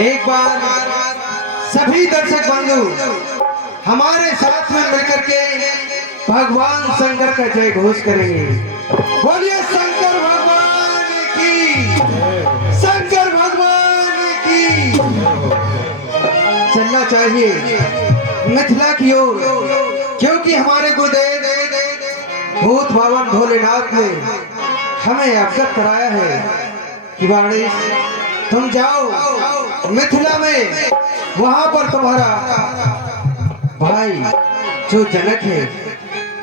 एक बार सभी दर्शक बंधु हमारे साथ में मिलकर के भगवान शंकर का जय घोष करेंगे। बोलिए शंकर भगवान की, शंकर भगवान की। चलना चाहिए मिथिला की ओर, क्योंकि हमारे गुरुदेव भूत भवन भोलेनाथ ने हमें अवगत कराया है कि बाणेश तुम जाओ मिथिला में, वहां पर तुम्हारा भाई जो जनक है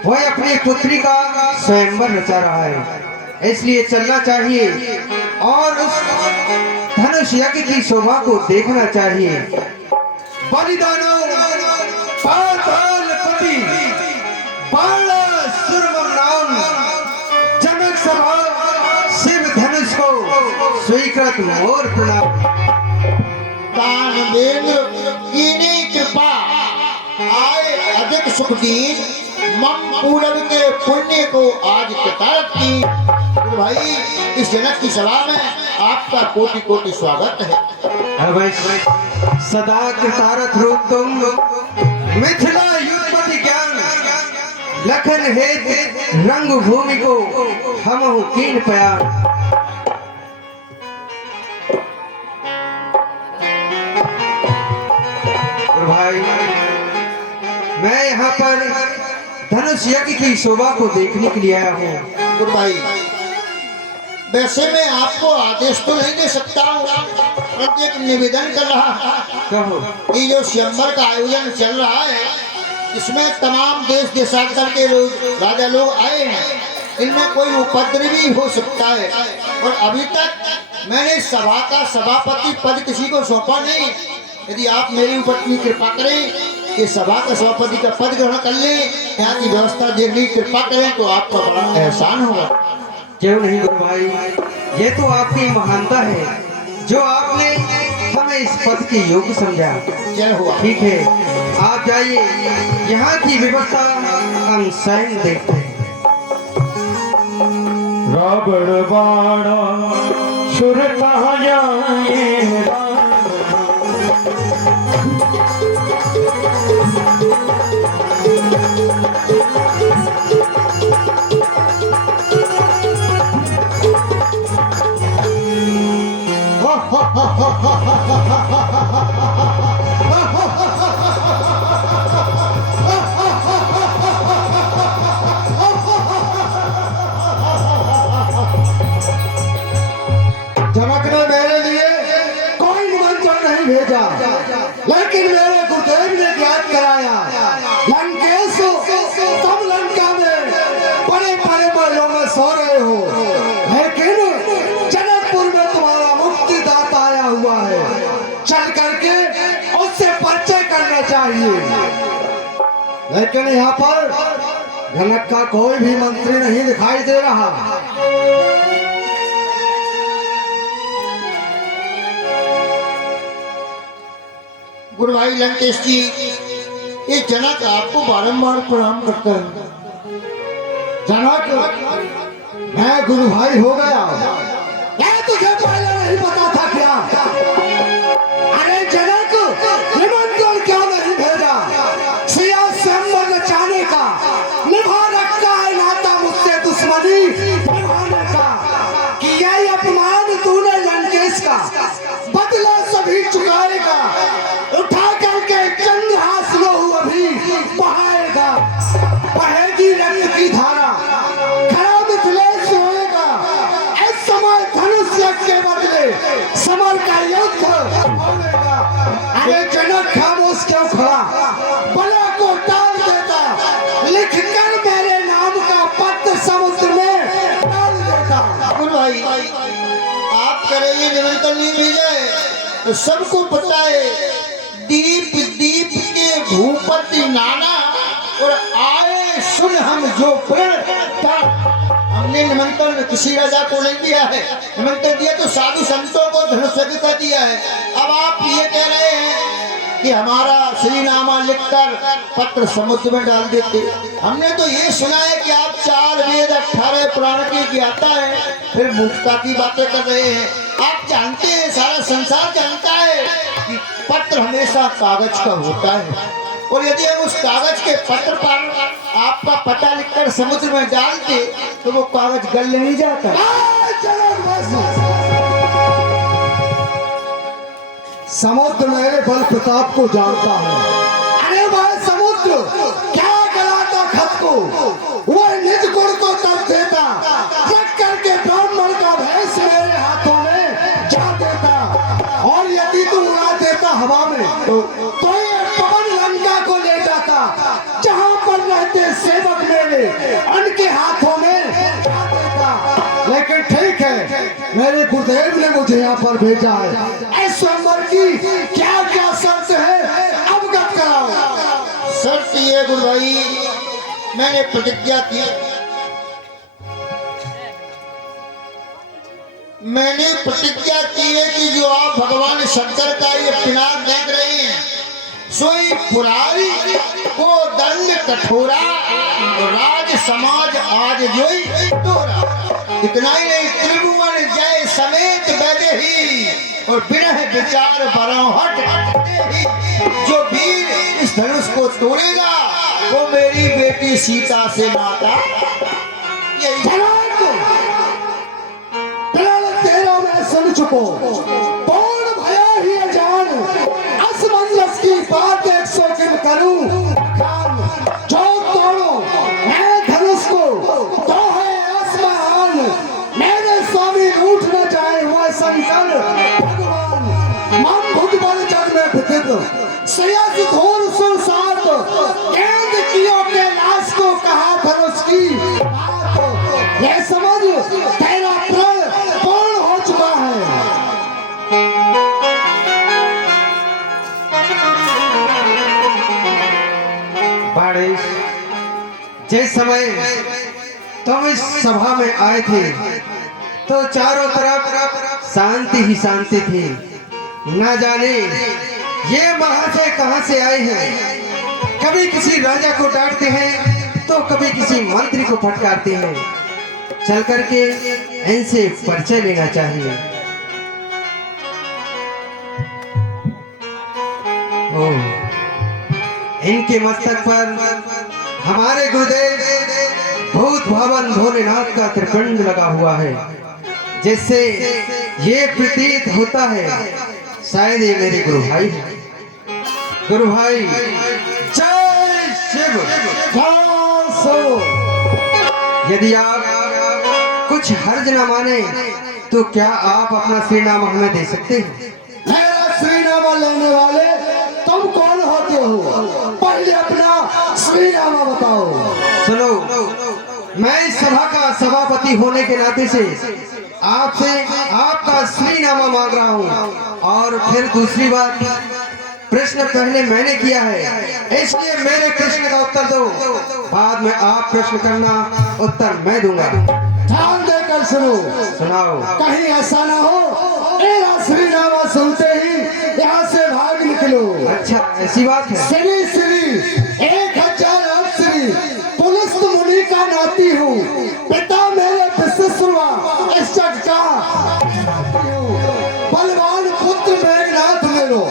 वह अपनी पुत्री का स्वयंवर रचा रहा है, इसलिए चलना चाहिए और उस धनुष यज्ञ की शोभा को देखना चाहिए। बलिदानो पातालपति बाणासुरमर्दान जनक सभा शिव धनुष को स्वीकृत मोर प्रणाम। दानवेंद्र कीनी कृपा आए अधिक सुख दीन, मम पूरब के पुण्य को आज कृतार्थ की। तो भाई इस जनक की सभा में आपका कोटि कोटि स्वागत है। अवश्य सदा कृतार्थ रूप तुम, मिथिला युगपति ज्ञान लखन है रंग भूमि को हम कीन प्यार। भाई मैं यहाँ पर धनुष यज्ञ की शोभा को देखने के लिए आया हूँ। गुरु भाई वैसे मैं आपको आदेश तो नहीं दे सकता हूँ, परंतु एक निवेदन कर रहा हूँ कहो। कि जो स्वयंवर का आयोजन चल रहा है इसमें तमाम देश देशांतर के लोग राजा लोग आए हैं, इनमें कोई उपद्रवी हो सकता है। और अभी तक मैंने सभा का सभापति पद किसी को सौंपा नहीं, यदि आप मेरे ऊपर इतनी कृपा करें, ये सभा का सभापति का पद ग्रहण कर लें, यहाँ की व्यवस्था देखने की कृपा करें, तो आपका बड़ा एहसान होगा। क्यों नहीं गुरु भाई, ये तो आपकी महानता है जो आपने हमें इस पद के योग्य समझा। जय हो। ठीक है, आप जाइए, यहाँ की व्यवस्था हम स्वयं देखते हैं। रावण बाड़ा सुर कहाँ जाए जनक ने मेरे लिए कोई निमंत्रण नहीं भेजा, लेकिन मेरे गुरुदेव ने ज्ञात कराया लंकेश तुम लंका में बड़े बड़े महलों में सो रहे हो, लेकिन जनकपुर में तुम्हारा मुक्तिदाता आया हुआ है, चल करके उससे परिचय करना चाहिए। लेकिन यहाँ पर जनक का कोई भी मंत्री नहीं दिखाई दे रहा। गुरु भाई लंकेश जी, ये जनक आपको बारंबार प्रणाम करता है। जनक, मैं गुरु भाई हो गया, मैं तुझे पहले नहीं पता था क्या? अरे जनक, निमंत्रण क्यों नहीं भेजा? सिया स्वयंवर नचाने का, निभा रखा है नाता मुझसे दुश्मनी निभाने का, कि यही अपमान तूने लंकेश का बदला सभी चुकाएगा, उठा करके चंद्रहास लोहू अभी बहाएगा, बहेगी रक्त की धारा, खरा मिथिलेश होएगा, इस समय धनुष यज्ञ के बदले समर का युद्ध होगा। अरे जनक, खामोश क्यों खड़ा? बला को टाल देता, लिख कर मेरे नाम का पत्र समुद्र में डाल देता। गुरु भाई, आप कह रहे हैं निमंत्रण नहीं भेजा है, तो सबको पता है दीप दीप के भूपति नाना और आए सुन हम जो प्रण था। हमने निमंत्रण किसी राजा को नहीं दिया है, निमंत्रण दिया तो साधु संतों को, धनुष का दिया है। अब आप ये कह रहे हैं कि हमारा श्रीनामा लिखकर पत्र समुद्र में डाल देते। हमने तो ये सुना है कि आप 4 वेद 18 पुराण के ज्ञाता है, फिर मुक्ता की बातें कर रहे हैं। आप जानते हैं, सारा संसार जानता है कि पत्र हमेशा कागज का होता है, और यदि हम उस कागज के पत्र पर आपका पता लिखकर समुद्र में डालते तो वो कागज गल नहीं जाता। समुद्र मेरे बल प्रताप को जानता है। अरे वह समुद्र क्या गलाता खत को, वह निज गुण को तब देता, रख करके ब्राह्मण का भैंस मेरे हाथों में जा देता, और यदि तू उड़ा देता हवा में तो ये पवन लंका को ले जाता, जहां पर रहते सेवक मेरे उनके हाथों में जा देता। लेकिन ठीक है, मेरे गुरुदेव ने मुझे यहाँ पर भेजा है, इस स्वयंवर की क्या क्या शर्त है अवगत कराओ। शर्त ये गुरु भाई, मैंने प्रतिज्ञा की, मैंने प्रतिज्ञा की है कि जो आप भगवान शंकर का ये पिनाक देख रहे हैं, सोई पुरारी को दंड कठोरा, राज समाज आज जोई तोरा। इतना ही नहीं, त्रिभुवन जय समेत बैठे ही, और बिना विचार बरौहट ही, जो वीर इस धनुष को तोड़ेगा वो मेरी बेटी सीता से नाता यही। तेरा मैं सुन चुको, कौन भया ही अजान, असमंजस की बात 100 किम करूं, जो तोड़ो मैं धनुष को, तो है आसमान, मेरे स्वामी रूठ न जाए हुआ शंकर भगवान, मम भुगबल जग में विदित, सयस घोर सुरसात, गेंद कियो के लाश को कहा धनुष की बात, ये समझ तेरा प्रण पूर्ण हो चुका है। जिस समय तुम इस सभा में आए थे तो चारों तरफ शांति ही शांति थी। ना जाने ये महाशय कहां से आए हैं। कभी किसी राजा को डांटते हैं तो कभी किसी मंत्री को फटकारते हैं। चल करके इनसे परिचय लेना चाहिए। ओह, इनके मस्तक पर हमारे गुरुदेव भूत भवन भोलेनाथ का त्रिपिंड लगा हुआ है, जिससे ये प्रतीत होता है शायद ये मेरे गुरु भाई हैं। गुरु भाई जय शिव। यदि आप कुछ हर्ज न माने तो क्या आप अपना श्रीनाम हमें दे सकते हैं? मेरा श्रीनामा लेने वाले तुम कौन होते हो? पहले अपना श्रीनामा बताओ। सुनो, मैं इस सभा का सभापति होने के नाते से आपसे आपका श्रीनामा मांग रहा हूँ। और फिर दूसरी बात, प्रश्न पहले मैंने किया है, इसलिए मेरे प्रश्न का उत्तर दो। बाद में आप प्रश्न करना, उत्तर मैं दूंगा। ध्यान देकर सुनो। सुनाओ। कहीं ऐसा ना हो मेरा श्रीनामा सुनते ही यहाँ से भाग निकलो। अच्छा, ऐसी बात है। श्री श्री 1008 श्री पुलिस मुनि का नाती हूँ। पिता मेरे विश्ववा इस जग का बलवान पुत्र मेघनाथ मेरो,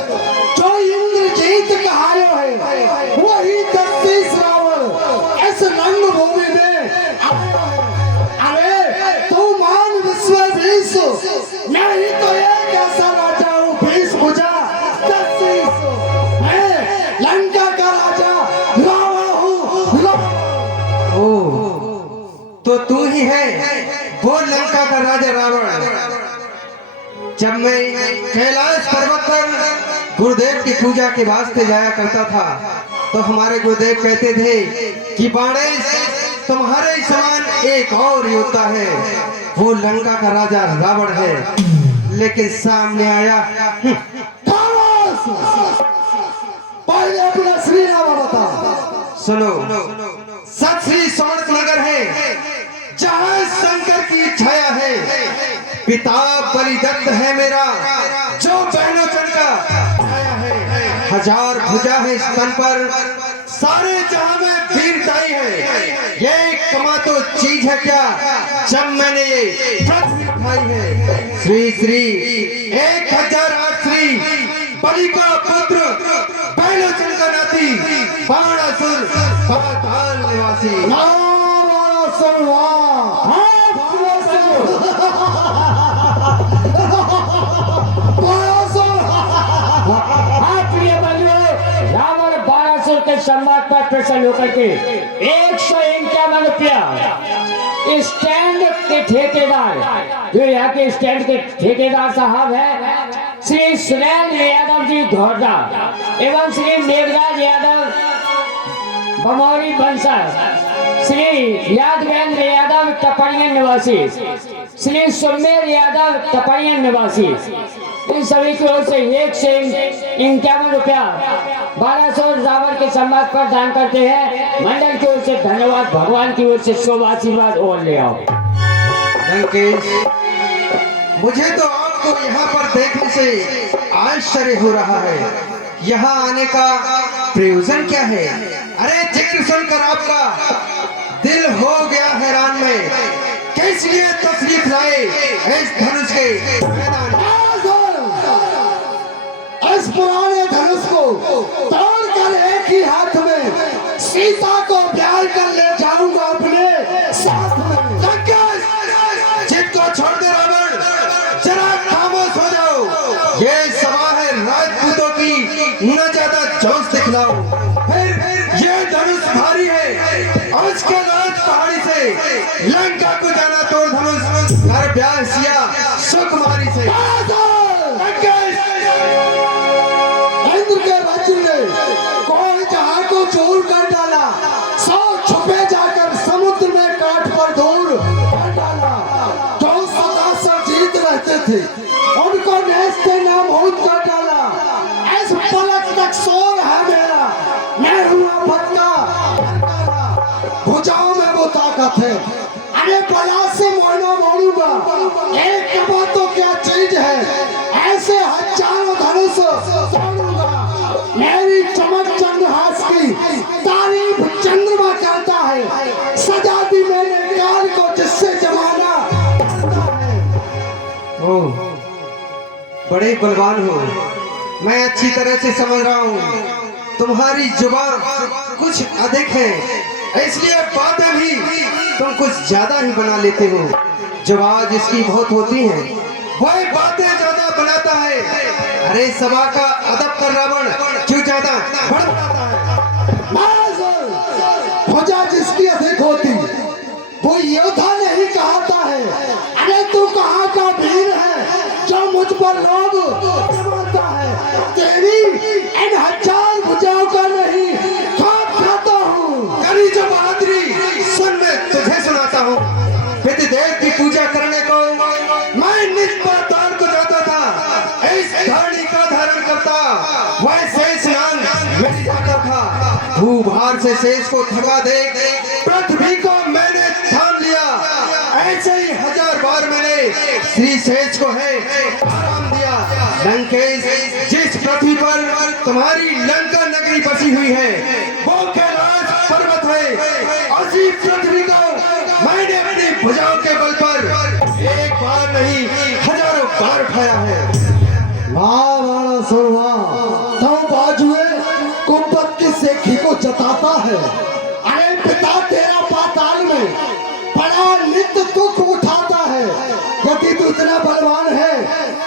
जो इंद्रजीत कहायो है वही 36 रावण इस रंग भूमि में आया है। अरे तू मान विश्ववीस, नहीं तो एक ऐसा राजा हूँ 20 भुजा 36। मैं लंका का राजा रावण हूँ। ओह, तो तू ही है वो लंका का राजा रावण। जब मैं कैलाश पर्वत पर गुरुदेव की पूजा के वास्ते जाया करता था तो हमारे गुरुदेव कहते थे कि बाणेश, तुम्हारे समान एक और योद्धा है, वो लंका का राजा रावण है। लेकिन सामने आया। पहले अपना श्रीनामा बता। सुनो, सत श्री सोनक नगर है जहाँ शंकर की छाया है। पिता बलिदत्त है मेरा, जो बहनों का छाया है। 1000 भुजा है स्तन पर, सारे जहां में वीरताई है। ये कमा तो चीज है क्या जब मैंने ये पृथ्वी उठाई है। श्री श्री 1008 श्री बलि का पुत्र, बहनों का नाती, बाणासुर पाताल निवासी। रावण 1200 के सम्मान पर प्रसन्न होकर के 151 रुपया स्टैंड के ठेकेदार, जो यहाँ के स्टैंड के ठेकेदार साहब है श्री सुनील यादव जी घोड़ा एवं श्री मेघराज यादव बमौरी बंसर, श्री यादवेंद्र यादव टपड़िया निवासी, श्री सुमेर यादव टपड़िया निवासी, इन सभी की ओर से 151 रुपया 1200 रावण के सम्मान पर दान करते हैं। मंडल की ओर से धन्यवाद। भगवान की ओर से शुभ आशीर्वाद और ले आओ। लंकेश, मुझे तो आपको यहाँ पर देखने से आश्चर्य हो रहा है। यहाँ आने का प्रयोजन क्या है? अरे जिक्र सुनकर आपका दिल हो गया हैरान में। किस लिए तशरीफ लाए इस धनुष के मैदान में? इस पुराने धनुष को तोड़कर एक ही हाथ में सीता को प्यार कर ले जाऊंगा अपने साथ में। जिनको छोड़ दे रावण, जरा खामोश हो जाओ। ये सभा है राजपूतों की, न ज्यादा जोश दिखलाओ। फिर ये धनुष भारी है और इसके राज पहाड़ी से लंका को जाना तोड़ धनुष घर ब्याह सिया सुकुमारी से। इंद्र के वज्र ने कोई जहां को चूर कर डाला, 100 छुपे जाकर समुद्र में काट पर दूर कर डाला। जो सदासर जीत रहते थे उनको नेस्ते नाबूद कर डाला। इस पलक तक सोर है मेरा, मैं हुआ भटका भुजा बात है। अरे बला से मोहना मोड़ूंगा, एक कबा तो क्या चीज है, ऐसे हजारों धनुष तोड़ूंगा। मेरी चमक चंद्रहास की तारीफ चंद्रमा करता है, सजा दी मैंने काल को जिससे जमाना करता है। ओ, बड़े बलवान हो, मैं अच्छी तरह से समझ रहा हूँ। तुम्हारी जुबान कुछ अधिक है, इसलिए बातें भी तुम कुछ ज्यादा ही बना लेते हो। जवाब जिसकी बहुत होती है वही बातें ज्यादा बनाता है। अरे सभा का अदब कर रावण क्यों ज्यादा बढ़ बनाता है। भुजा जिसकी अधिक होती वो योद्धा नहीं कहता है। अरे तू कहाँ का वीर है जो मुझ पर लोग जमाता है। तेरी इन हजार भुजाओं का नहीं खौफ खाता हूँ। करी जो बहादुरी सुन, मैं तुझे सुनाता हूँ। पितृ देव की पूजा करने को मैं निज पाताल को जाता था, इस धारणी का धारण करता, वह शेष नाग मेरी जाता था। भूभार से शेष को थका दे पृथ्वी को मैंने थाम लिया। ऐसे ही हजार बार मैंने श्री शेष को है आराम दिया। लंकेश, जिस पृथ्वी पर तुम्हारी लंका नगरी बसी हुई है वो कैलाश पर्वत है। उसी पृथ्वी को मैंने अपनी भुजाओं के बल पर एक बार नहीं हजारों बार उठाया है। मारा सुरवा तो बाजुए कुंभत की सेखी को जताता है। अरे पिता तेरा पाताल में बड़ा नित्य दुख उठाता है। यदि तू इतना बलवान है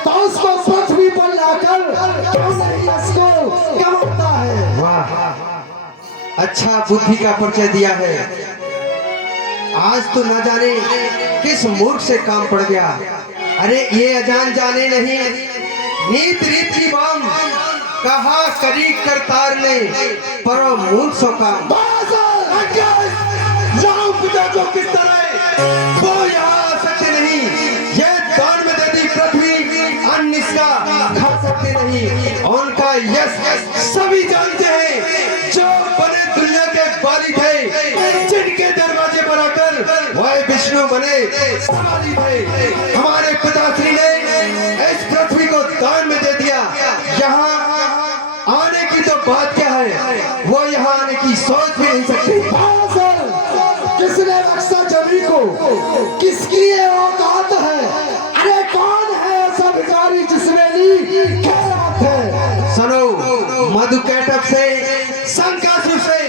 तो उसको पृथ्वी पर लाकर क्यों नहीं इसको कमाता है। वाह, अच्छा बुद्धि का परिचय दिया है। आज तो न जाने किस मूर्ख से काम पड़ गया। अरे ये अजान जाने नहीं, नीत रीत की बाम कहा करी करतार ने पर मूर्ख सो काम। जाओ पिता को किस तरह वो यहाँ आ सकते नहीं। ये दान में दे दी पृथ्वी, अन्न इसका खा सकते नहीं। उनका यश सभी जानते हैं, जो बने दुनिया के बाली थे, जिनके दरवाजे पर आकर वह विष्णु बने सवाली थे। हमारे पिताश्री ने इस पृथ्वी को दान में दे दिया। यहाँ आने की तो बात क्या है, वो यहाँ आने की सोच भी नहीं सकते। किसने रक्षा जमी को, किसकी ये औकात है। अरे कौन है ऐसा भिखारी जिसने ली खैरात है। सुनो, मधु कैटक से शंकासुर से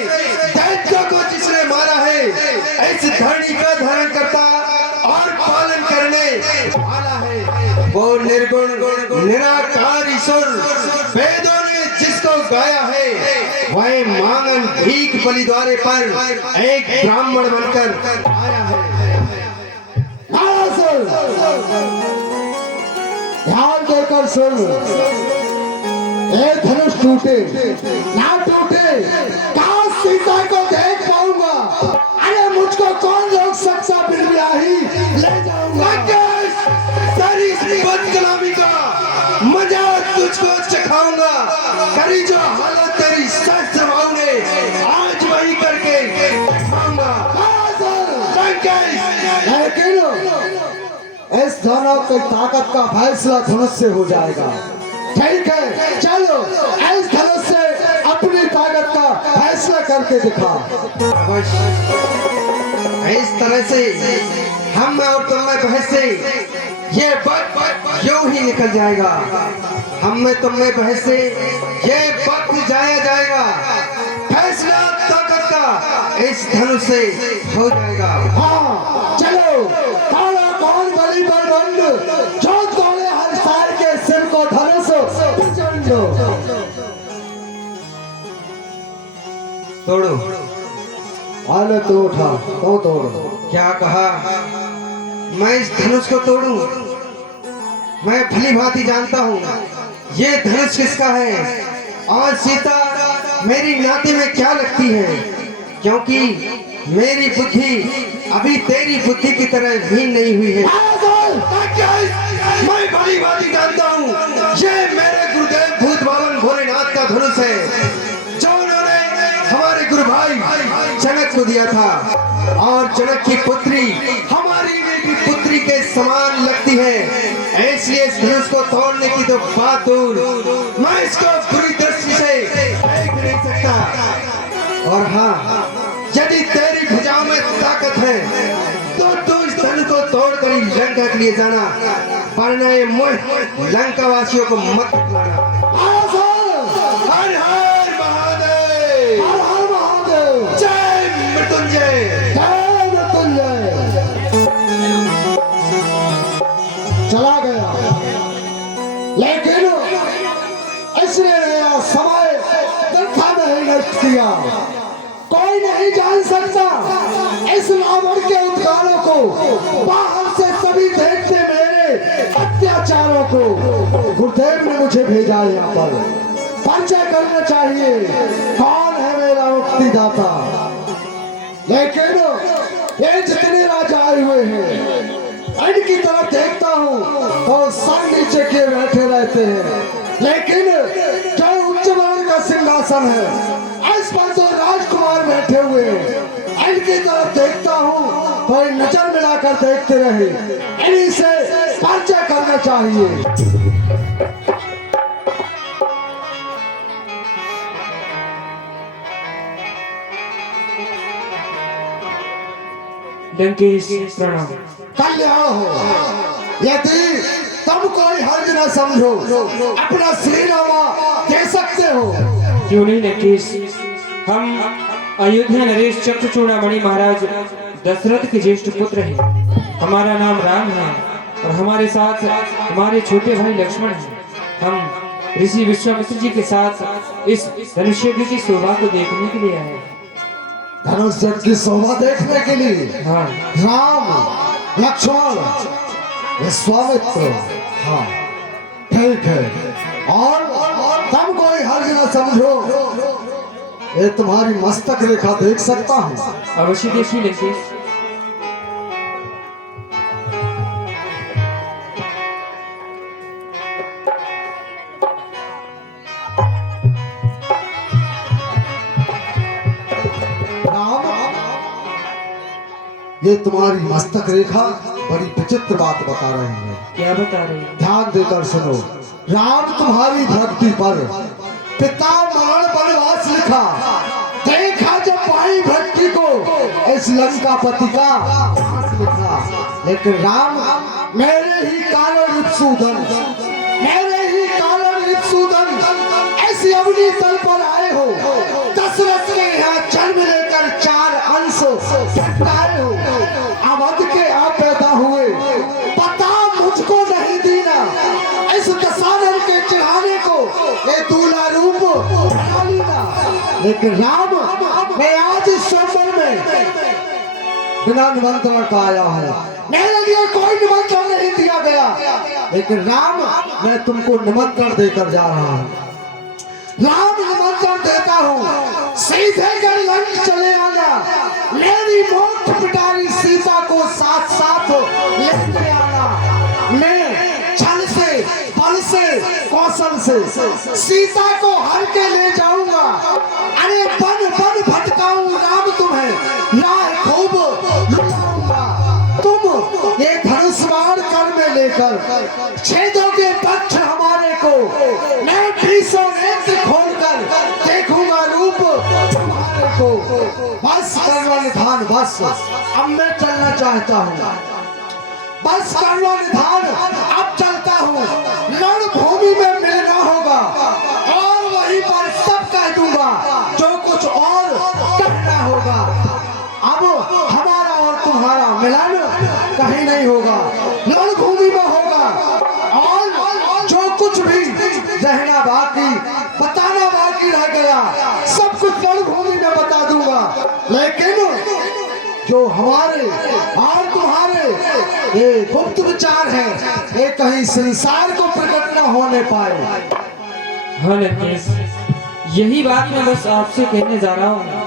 दैत्यों को जिसने मारा है, इस धरणी का धारण करता और पालन करने वाला है। वो निर्गुण निराकार ईश्वर, वेदों ने जिसको गाया है, वह मांगन भीख बलि द्वारे पर एक ब्राह्मण बनकर आया है। ध्यान देकर सुन, एक धनुष टूटे ना टूटे, कहाँ सीता को देख पाऊंगा। अरे मुझको कौन लोग सक्सा बिरब्याही ले जाऊंगा। सारी बदकलामी का मजा तुझको चखाऊंगा। करी जो हालत तेरी सहस्त्रभाव ने, आज वही करके दिखाऊंगा। लेकिन इस दोनों की ताकत का फैसला धनुष से हो जाएगा। ठीक है, चलो इस धनुष से अपनी ताकत का फैसला करके दिखा। अवश्य इस तरह से हम और तुम में बहस से ये वक्त यूं ही निकल जाएगा। हम में तुम में बहस से ये वक्त जाया जाएगा। फैसला ताकत का इस धनुष से हो जाएगा। हाँ चलो, तारा कौन बलि बलवंड, जो तोड़े हर सार के सिर को धनुष प्रचंड। तोड़ो। आले तो उठा, तो तोड़ो। क्या कहा? मैं इस धनुष को तोड़ूं? मैं भली भांति जानता हूँ ये धनुष किसका है और सीता मेरी नाते में क्या लगती है, क्योंकि मेरी बुद्धि अभी तेरी बुद्धि की तरह हीन नहीं हुई है। मैं भली भांति जानता हूँ ये मेरे गुरुदेव भूत बावन भोलेनाथ का धनुष है, जो उन्होंने हमारे गुरु भाई जनक को दिया था, और जनक की पुत्री हमारी बेटी पुत्री के समान लगती है, इसलिए इस धनुष को तोड़ने की तो बात दूर, मैं इसको बुरी दृष्टि से देख नहीं सकता। और हाँ, यदि तेरी भुजाओं में ताकत है तो तू इस धनुष को तोड़कर ही लंका के लिए जाना, वरना ये मुल्क लंका वासियों को मत बुलाना। हर हर महादेव, हर हर महादेव, जय मृत्युंजय, जय मृत्युंजय। चला गया, लेकिन इसने मेरा समय व्यर्थ नहीं नष्ट किया। कोई नहीं जान सकता इस रावण के उद्गारों को, बाहर से सभी देखते मेरे अत्याचारों को। गुरुदेव ने मुझे भेजा यहाँ पर, परिचय करना चाहिए कौन है मेरा मुक्तिदाता। लेकिन ये जितने राजा आए हुए हैं, इनकी तरफ देखता हूँ तो सर नीचे किए बैठे रहते हैं, लेकिन जो उच्च वर्ण का सिंहासन है इस पर तो राजकुमार बैठे हुए हैं। इनकी तरफ देखता हूँ तो नजर मिलाकर देखते रहे, इन्हीं से परिचय करना चाहिए। लंकेश प्रणाम। कल्याण हो। यदि तुम कोई हर्ज न समझो, अपना श्रीरामा दे सकते हो। क्यों नहीं लंकेश, हम अयोध्या नरेश चक्रचूड़ामणि महाराज दशरथ के ज्येष्ठ पुत्र हैं। हमारा नाम राम है और हमारे साथ हमारे छोटे भाई लक्ष्मण हैं। हम ऋषि विश्वामित्र जी के साथ इस धनुष्य की शोभा को देखने के लिए आए। धनुष की शोभा देखने के लिए? हाँ। राम, लक्ष्मण, विश्वामित्र, हाँ ठीक है। और तुम कोई हर्ज न समझो, ये तुम्हारी मस्तक रेखा देख सकता हूँ? अवश्य देखिए लंकेश। राम, ये तुम्हारी मस्तक रेखा बड़ी विचित्र बात बता रही है। क्या बता रहे हैं? ध्यान देकर सुनो। राम तुम्हारी भक्ति पर पिता मरण वनवास लिखा, देखा जब भाई भक्ति को इस लंकापति का लिखा। लेकिन राम मेरे ही कारण रिपुसूदन, मेरे ही कारण रिपुसूदन ऐसी अवनी तल पर आए हो। दशरथ के यहाँ जन्म लेकर 4 अंश आए हो। अवध के आप पैदा हुए, पता मुझको नहीं दीना। इस दशानन के चढ़ाने को ये दूल्हा रूप बना लेना। लेकिन राम, मैं आज इस स्वयंवर में बिना निमंत्रण का आया हूँ। मेरे लिए कोई निमंत्रण नहीं दिया गया, लेकिन राम मैं तुमको निमंत्रण देकर जा रहा हूँ। राम निमंत्रण देता हूँ, सीधे गढ़ चले आना। मेरी मोट पिटारी सीता को साथ साथ लेते आना। मैं छल से, बल से, कौशल से सीता को हर के ले जाऊंगा। अरे बन बन भटकाऊं राम तुम्हें, राह खूब लुटाऊंगा। तुम ये धनुष बाण कर में लेकर छेदोगे पक्ष हमारे को। मैं 20 नेत्र खोलकर देखूंगा रूप तुम्हारे को। बस करवा निधान, बस अब मैं चलना चाहता हूँ। बस करवा निधान, अब चलता हूँ। रणभूमि में मिलना होगा और वहीं पर सब कह दूंगा जो कुछ और कहना होगा। अब हमारा और तुम्हारा मिलन कहीं नहीं होगा, रणभूमि में होगा। और जो कुछ भी रहना बाकी, बताना बाकी रह गया, सब कुछ रणभूमि में बता दूंगा। लेकिन जो हमारे और तुम्हारे ये गुप्त विचार हैं, ये कहीं संसार को प्रकट न होने पाए। हाँ लंकेश, यही बात मैं बस आपसे कहने जा रहा हूँ।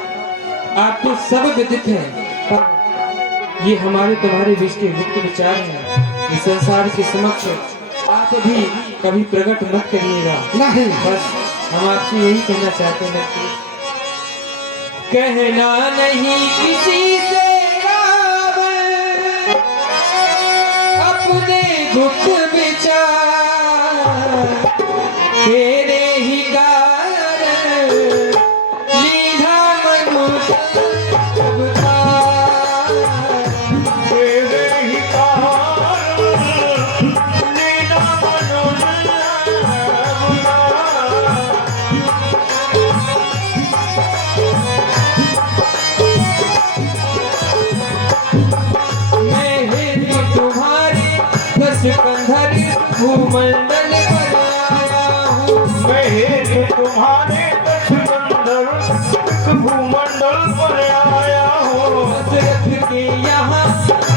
आपको सब विदित है, पर ये हमारे तुम्हारे बीच के गुप्त विचार हैं। इस संसार के समक्ष आप भी कभी प्रकट मत करिएगा। नहीं, बस हम आपसे यही कहना चाहते हैं कि कहना नहीं किसी से रावण अपने गुप्त विचार तेरे ही कारण लीला मनुष्य अवतार तेरे ही कारण लीला मनुष्य मैं हिंदू तुम्हारे दस कंधर भूमंडल पर आया हूँ मैं हेतु तुम्हारे दशमंडल भूमंडल पर आया हूँ दशरथ के यहाँ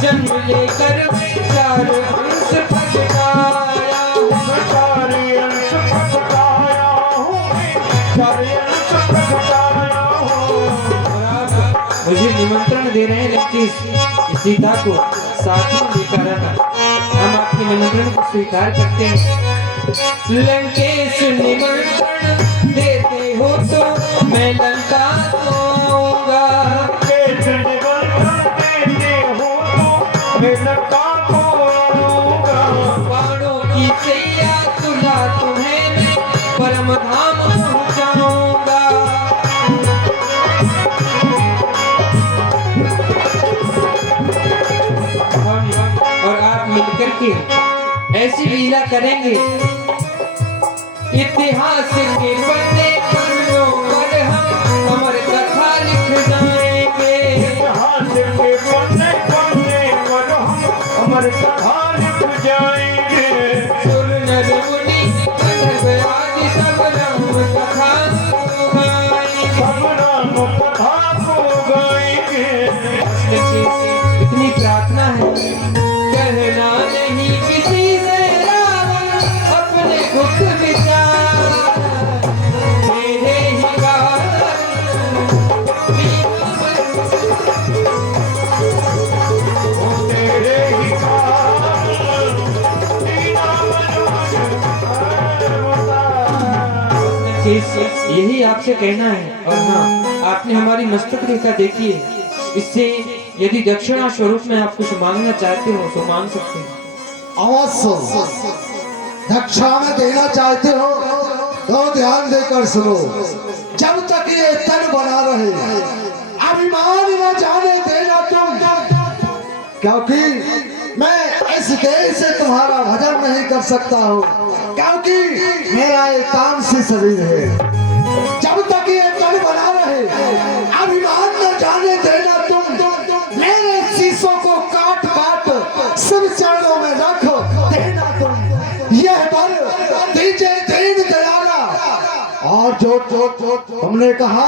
जन्म लेकर मैं चार अंश प्रगटाया हूँ सारे अंश प्रगटाया हूँ सारे अंश प्रगटाया हूँ और आप मुझे निमंत्रण दे रहे हैं लेकिन सीता को साथ में लेकर आना हम आपके निमंत्रण को स्वीकार करते हैं लंकेश निमंत्रण देते हो तो मैं लंका तो आऊंगा केश निमंत्रण देते हो तो मैं लंका को आऊंगा बाणों की सैया तुला तुम्हें मैं परम धाम पहुंचाऊंगा और आप मिलकर के ऐसी लीला करेंगे इतिहास के पन्ने पन्नों पर हम अमर कथा लिख जाएंगे इतिहास के पन्ने पन्ने पर हम अमर कथा लिख जाएंगे सुर नर मुनि गंधर्व आदि सब राम कथा गाएंगे सब राम कथा को गाएंगे इतनी प्रार्थना है कहना नहीं किसी से रावण अपने गुप्त विचार तेरे ही कारण तेरे ही कारण लीला मनुष्य यही आपसे कहना है और हाँ आपने हमारी मस्तक रेखा देखी है इससे यदि दक्षिणा स्वरूप में आप कुछ मांगना चाहते हो तो मांग सकते हैं अवश्य दक्षिणा में देना चाहते हो तो ध्यान देकर सुनो जब तक ये तन बना रहे अभिमान न जाने देना तुम क्योंकि मैं इस देह से तुम्हारा भजन नहीं कर सकता हूँ क्योंकि मेरा एक काम से शरीर है जब तक ये तन बना रहे अभिमान न जाने देना तुम मेरे शीशों को काट काट शिव चरणों में रख देना तुम यह बर दीजिए दीन दयाला और जो हमने कहा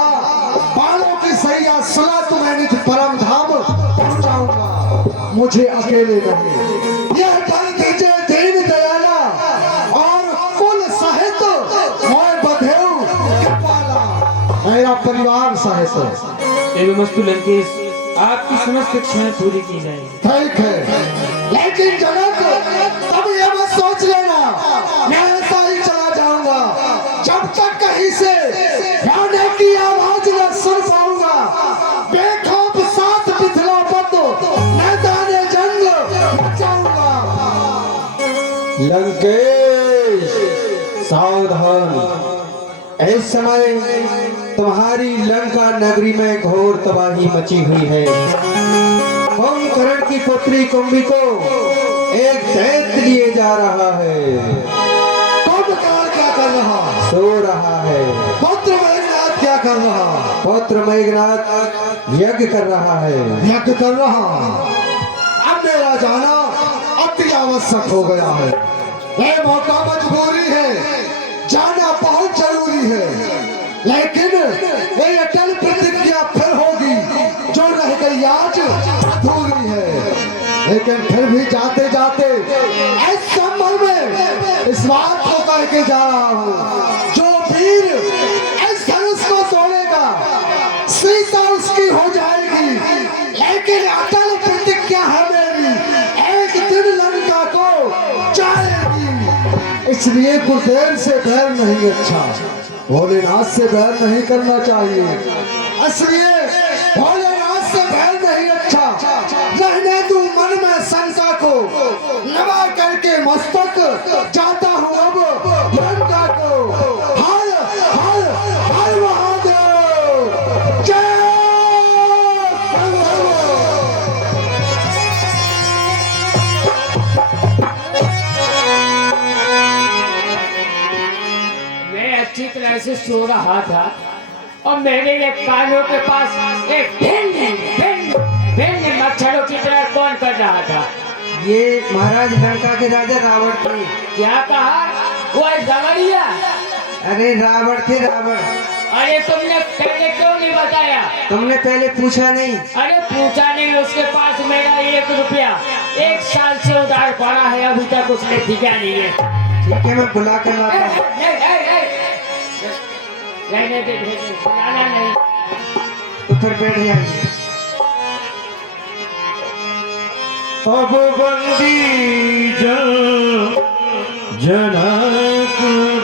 बालों की सैया सुना तुम्हें निज परम धाम पहुंचाऊंगा मुझे अकेले नहीं यह बर दीजिए दीन दयाला और कुल सहित मैं बधेऊ कृपाला मेरा परिवार सहित एवमस्तु लंकेश आपकी समस्त इच्छाएं पूरी की जाएंगी ठीक है लेकिन जनक तब ये मत सोच लेना मैं ऐसा ही चला जाऊंगा जब तक कहीं से गाने की आवाज न सुन पाऊंगा बेखौफ साथ बिथला पत मैदाने जंग बचाऊंगा लंकेश सावधान इस समय तुम्हारी लंका नगरी में घोर तबाही मची हुई है कुंभकर्ण की पुत्री कुंभी को एक दैत्य लिए जा रहा है कुंभकर्ण क्या कर रहा सो रहा है पुत्र मेघनाथ क्या कर रहा पुत्र मेघनाथ यज्ञ कर रहा है यज्ञ कर रहा अब मेरा जाना अति आवश्यक हो गया है यह मौका मजबूरी है जाना बहुत जरूरी है लेकिन ये अटल प्रतिज्ञा फिर होगी जो रह गई आज अधूरी है लेकिन फिर भी जाते जाते इस संभल में इस बात को कह के जा रहा हूँ जो वीर इस धनुष को तोड़ेगा सीता उसकी हो जाएगी लेकिन अटल प्रतिज्ञा है मेरी एक दिन लंका को जाएगी इसलिए गुरुदेव से बैर नहीं अच्छा भोलेनाथ से बैर नहीं करना चाहिए इसलिए भोलेनाथ से भेद नहीं अच्छा, रहने तू मन में शंका को, नवा करके मस्तक जाता हूँ अब लंका को। हर हर हर महादेव, जय शंकर। मैं अच्छी तरह से सो रहा था और मेरे ये कानों के पास एक भिन्न मच्छरों की तरह कौन कर रहा था। ये महाराज लंका के राजा रावण थे। क्या कहा? वो जवरिया? अरे रावण थे, रावण। अरे तुमने पहले क्यों नहीं बताया? तुमने पहले पूछा नहीं। अरे पूछा नहीं, उसके पास मेरा 1 रुपया 1 साल से उधार पड़ा है, अभी तक उसने दिया नहीं है। ठीक है, मैं बुला कर लाता हूँ। रहने दे, बुलाना नहीं। तो फिर बैठ जाइए। अब बंदी जनक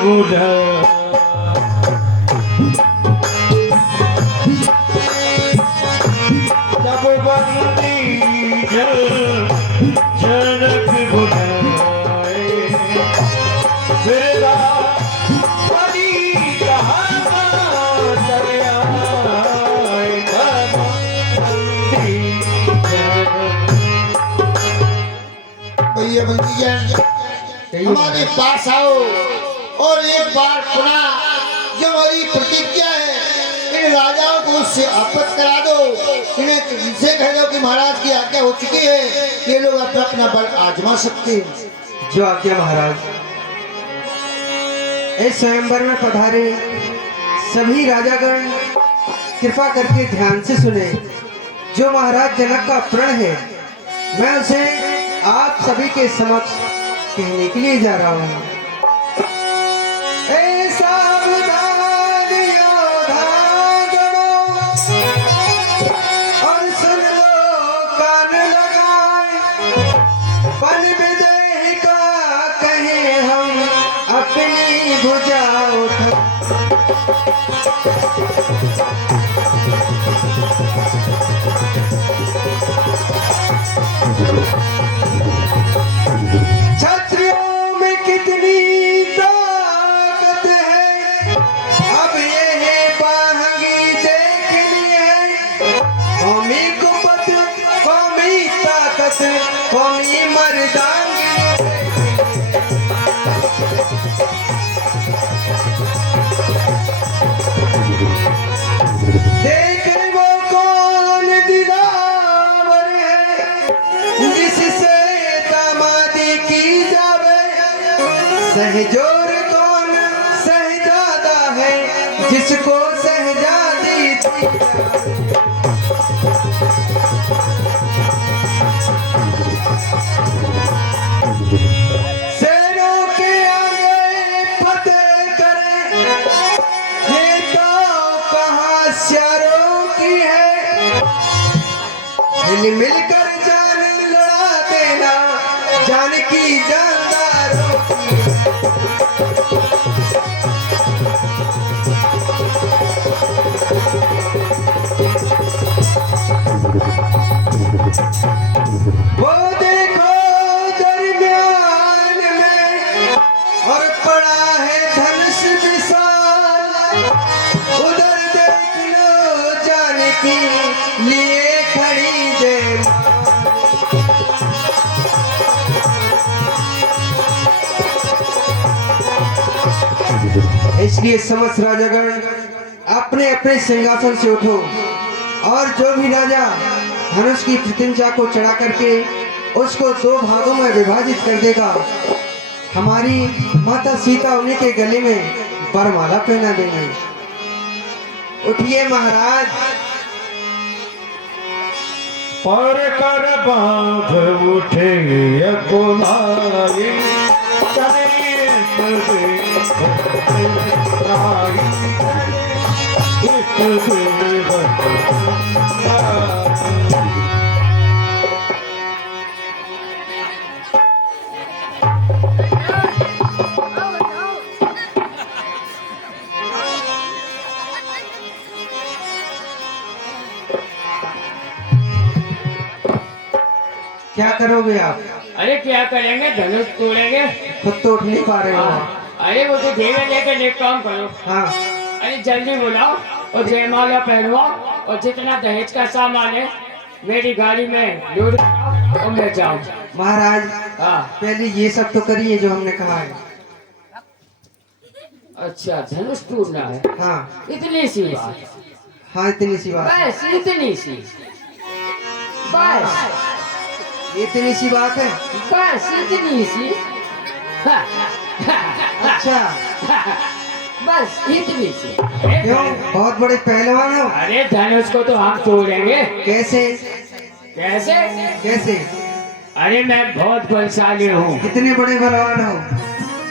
बुढ़ा, अब बंदी जनक बुढ़ाए, मेरा बड़ी कहाना दरियाए, बंदी भैया बंदी जान हमारे पास आओ और एक बार पुनः जो हमारी प्रतिज्ञा है इन राजाओं को उससे आपत करा दो। इन्हें इनसे कह दो कि महाराज की आज्ञा हो चुकी है, ये लोग अपना अपना बल आजमा सकते हैं। जो आज्ञा महाराज। इस स्वयंवर में पधारे सभी राजागण कृपा करके ध्यान से सुने। जो महाराज जनक का प्रण है, मैं उसे आप सभी के समक्ष कहने के लिए जा रहा हूँ। ए सावधान योद्धा गणों, और सुन लो कान लगाए, पन विदेह का कहे हम अपनी भुजा उठा। छत्रियों में कितनी ताकत है, अब ये बाहंगी देखनी है। कौमी कुपत, कौमी ताकत, कौमी मर्दांगी। देख वो कौन दिलावर है, जिससे दामादी की जावे। सहजोर कौन सहजादा है, जिसको सहजादी दी जावे। शेरों के आगे फतेह करे, ये तो कहाँ स्यारों की है। मिल मिलकर जान लड़ा देना, जान की जानदारों की है। वो देखो दरमियान में और पड़ा है धनुष विशाल, उधर देख लो जाने की लिए खड़ी जय मां। इसलिए समस्त राजागण अपने अपने सिंहासन से उठो, और जो भी राजा धनुष की प्रतिज्ञा को चढ़ा करके उसको 2 भागों में विभाजित कर देगा, हमारी माता सीता उन्हीं के गले में वरमाला पहना देंगे। उठिए महाराज। पर कर बांध उठे अकुलाई, करोगे आप? अरे क्या करेंगे, धनुष तोड़ेंगे। खुद तो उठ नहीं पा रहे हो। अरे वो तो धीरे लेकर एक काम करो, हाँ अरे जल्दी बुलाओ और जयमाला पहनवाओ और जितना दहेज का सामान है मेरी गाड़ी में लोड कराओ और मैं जाऊँ। महाराज, हाँ पहले ये सब तो करिए जो हमने कहा है। अच्छा, धनुष टूटना है, हाँ इतनी सी बात, हाँ, इतनी सी बात है। बस इतनी सी, बस इतनी सी बात है। बस इतनी सी। अच्छा, बस इतनी सी। क्यों? बहुत बड़े पहलवान हो। अरे धनुष को तो हम तोड़ेंगे। कैसे? कैसे? कैसे? अरे मैं बहुत बलशाली हूँ। कितने बड़े बलवान हो?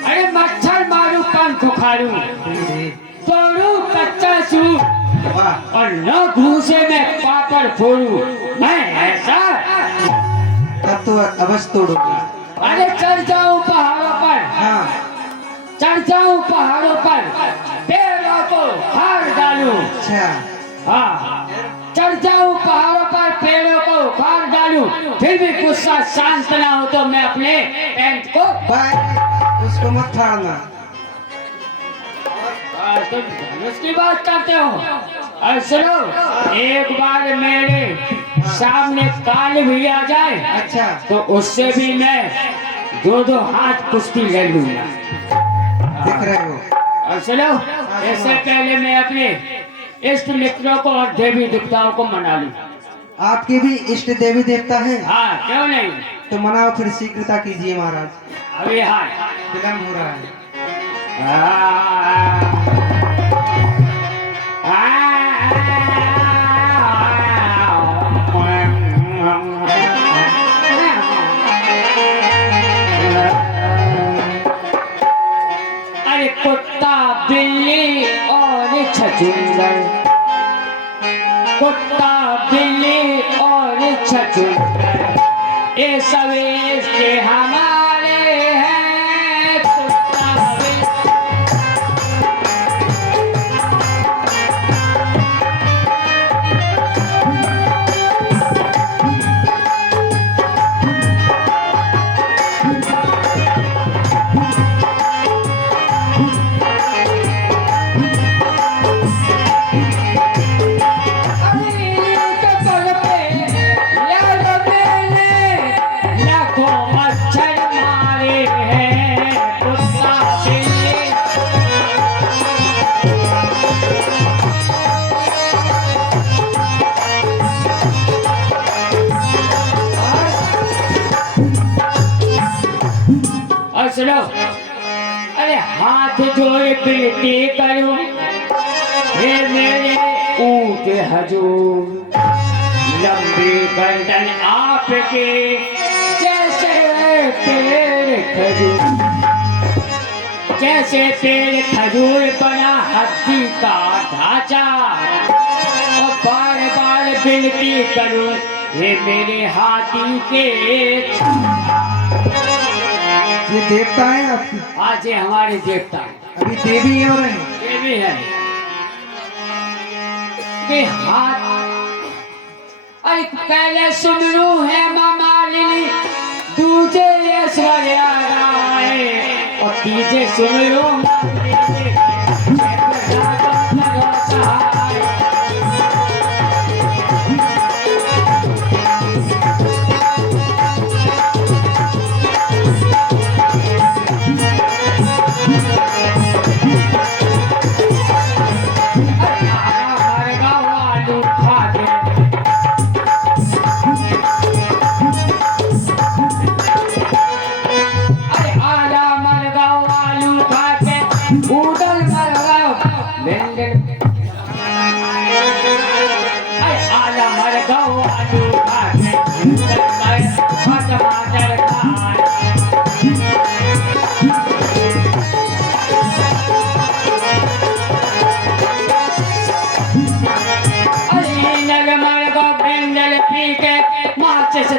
अरे मच्छर मारू, पंख उखाड़ू, तोड़ू कच्चा सूर वाह, और न घूसे में पापड़ फोड़ू, मैं ऐसा। तब तो अवश्य तोड़ोगे। अरे चढ़ जाऊं पहाड़ों पर, हाँ, चढ़ जाऊं पहाड़ों पर, पेड़ों को हार डालूं। अच्छा, हाँ, चढ़ जाऊं पहाड़ों पर, पेड़ों को उखाड़ डालूं, फिर भी गुस्सा शांत ना हो तो मैं अपने पैंट को। उसको मत फाड़ना। तुम धनुष की बात करते हो? और सुनो, एक बार मेरे सामने काल भी आ जाए, अच्छा, तो उससे भी मैं दो दो हाथ कुश्ती लड़ लूंगा। दिख रहे हो। और सुनो, इससे पहले मैं अपने इष्ट मित्रों को और देवी देवताओं को मना लूं। आपके भी इष्ट देवी देवता हैं? हाँ, क्यों नहीं? तो मनाओ, फिर शीघ्रता कीजिए महाराज, अभी हाँ, विलम्ब हो रहा है। अरे कुत्ता, बिल्ली और छछूंदर, कुत्ता, बिल्ली और छछूंदर, ये सब इसके हमारे हैं। कुत्ता, सुनो, अरे हाथ जोड़ विनती करूं, हे मेरे ऊंट हजूर, लंबी गर्दन आपके जैसे पेड़ खजूर, जैसे पेड़ खजूर बना हड्डी का ढांचा, और बार बार विनती करूं, हे मेरे हाथी के। ये देवता है आपकी? आज ये हमारे देवता, अभी देवी हो रहे हैं? देवी है के हाथ। अरे पहले सुमरू है मालिनी, दूजे ऐश्वर्या राय, और तीजे सुमरू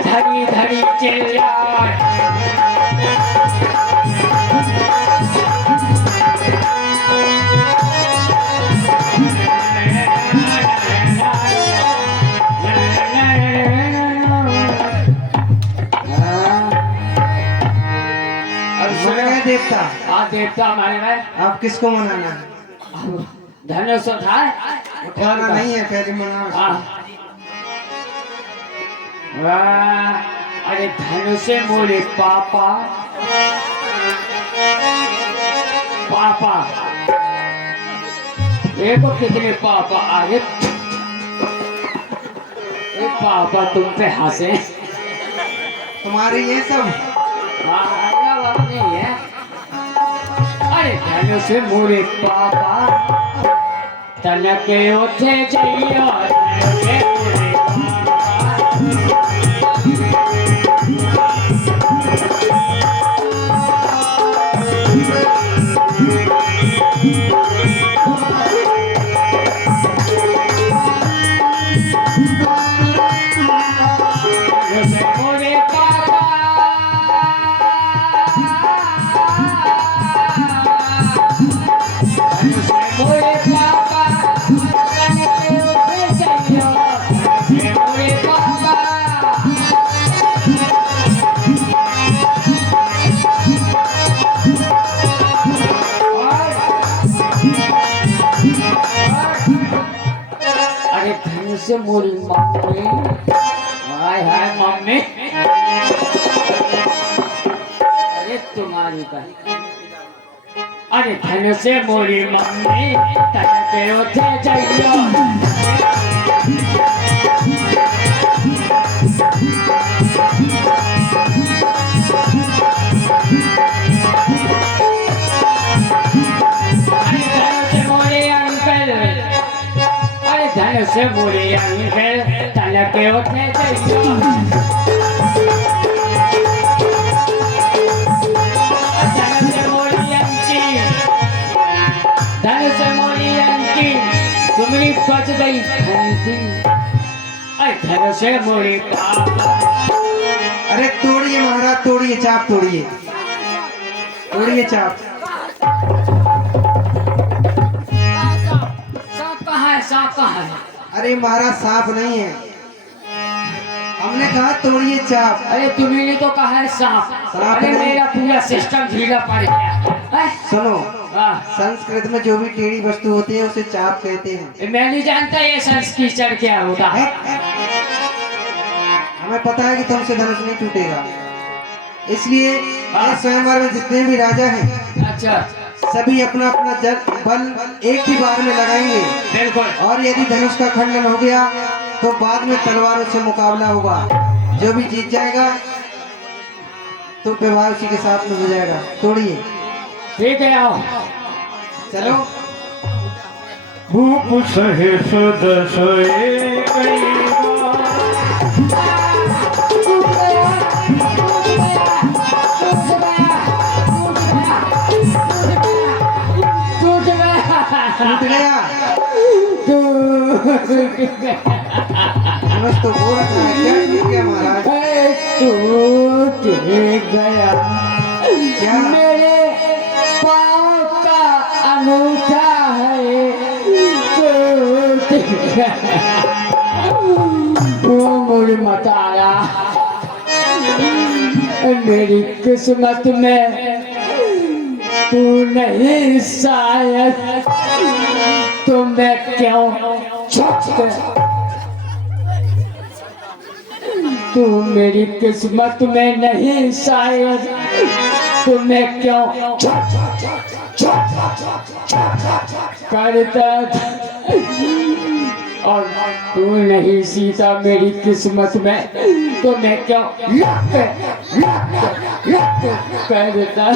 धरी धरी चिल्ला। देवता। हाँ देवता मारे भाई। आप किसको मनाना है? धनुष उठाए। उठाना नहीं है, पहले मनाओ। हाँ। अरे धनुष मोरे पापा पापा देखो कितने पापा आगे। पापा तुम पे हंसे। तुम्हारे ये सब नहीं है। अरे धनुष मोरे पापा तनक उठे जइयो धनुष मोरे से मोरी मम्मी। हाय हाय मम्मी। अरे तुम्हारी का अरे धन से मोरी मम्मी तनके उठे जाइयो। धन से मोरे अंकल तनके उठे जाइयो। धन से मोरी अंकी धन से मोरी अंकी तुम्हारी बच गई घंटी। धन से मोरी पापा। अरे तोड़िए महाराज, तोड़िए चाप, तोड़िए तोड़िए चाप। सांप कहाँ है? अरे महाराज सांप नहीं है, हमने कहा तोड़िए चाप। अरे तुम्हें तो कहा है सांप। अरे मेरा पूरा सिस्टम ढीला पड़ गया। सुनो, हाँ। संस्कृत में जो भी टेढ़ी वस्तु होती है उसे चाप कहते हैं। मैं नहीं जानता ये संस्कृत क्या होता है। हमें पता है कि तुमसे धनुष नहीं टूटेगा, इसलिए स्वयंवर में जितने भी राजा हैं, अच्छा, सभी अपना अपना बल एक ही बार में लगाएंगे। बिल्कुल। और यदि धनुष का खंडन हो गया तो बाद में तलवारों से मुकाबला होगा। जो भी जीत जाएगा तो विवाह उसी के साथ में हो जाएगा। तोड़िए। ठीक है, आओ चलो। भूप सहे सदसए टूट गया। धनुष तो वो रखना है, क्या टूट गया महाराज? टूट गया क्या? मेरे पाँव का अंगूठा है टूट गया। ओ मोरी मतारा, मेरी किस्मत में तू नहीं शायद, तो मैं क्यों तू मेरी किस्मत में नहीं शायद, तो मैं क्यों करता और तू नहीं सीता मेरी किस्मत में, तो मैं क्यों करता।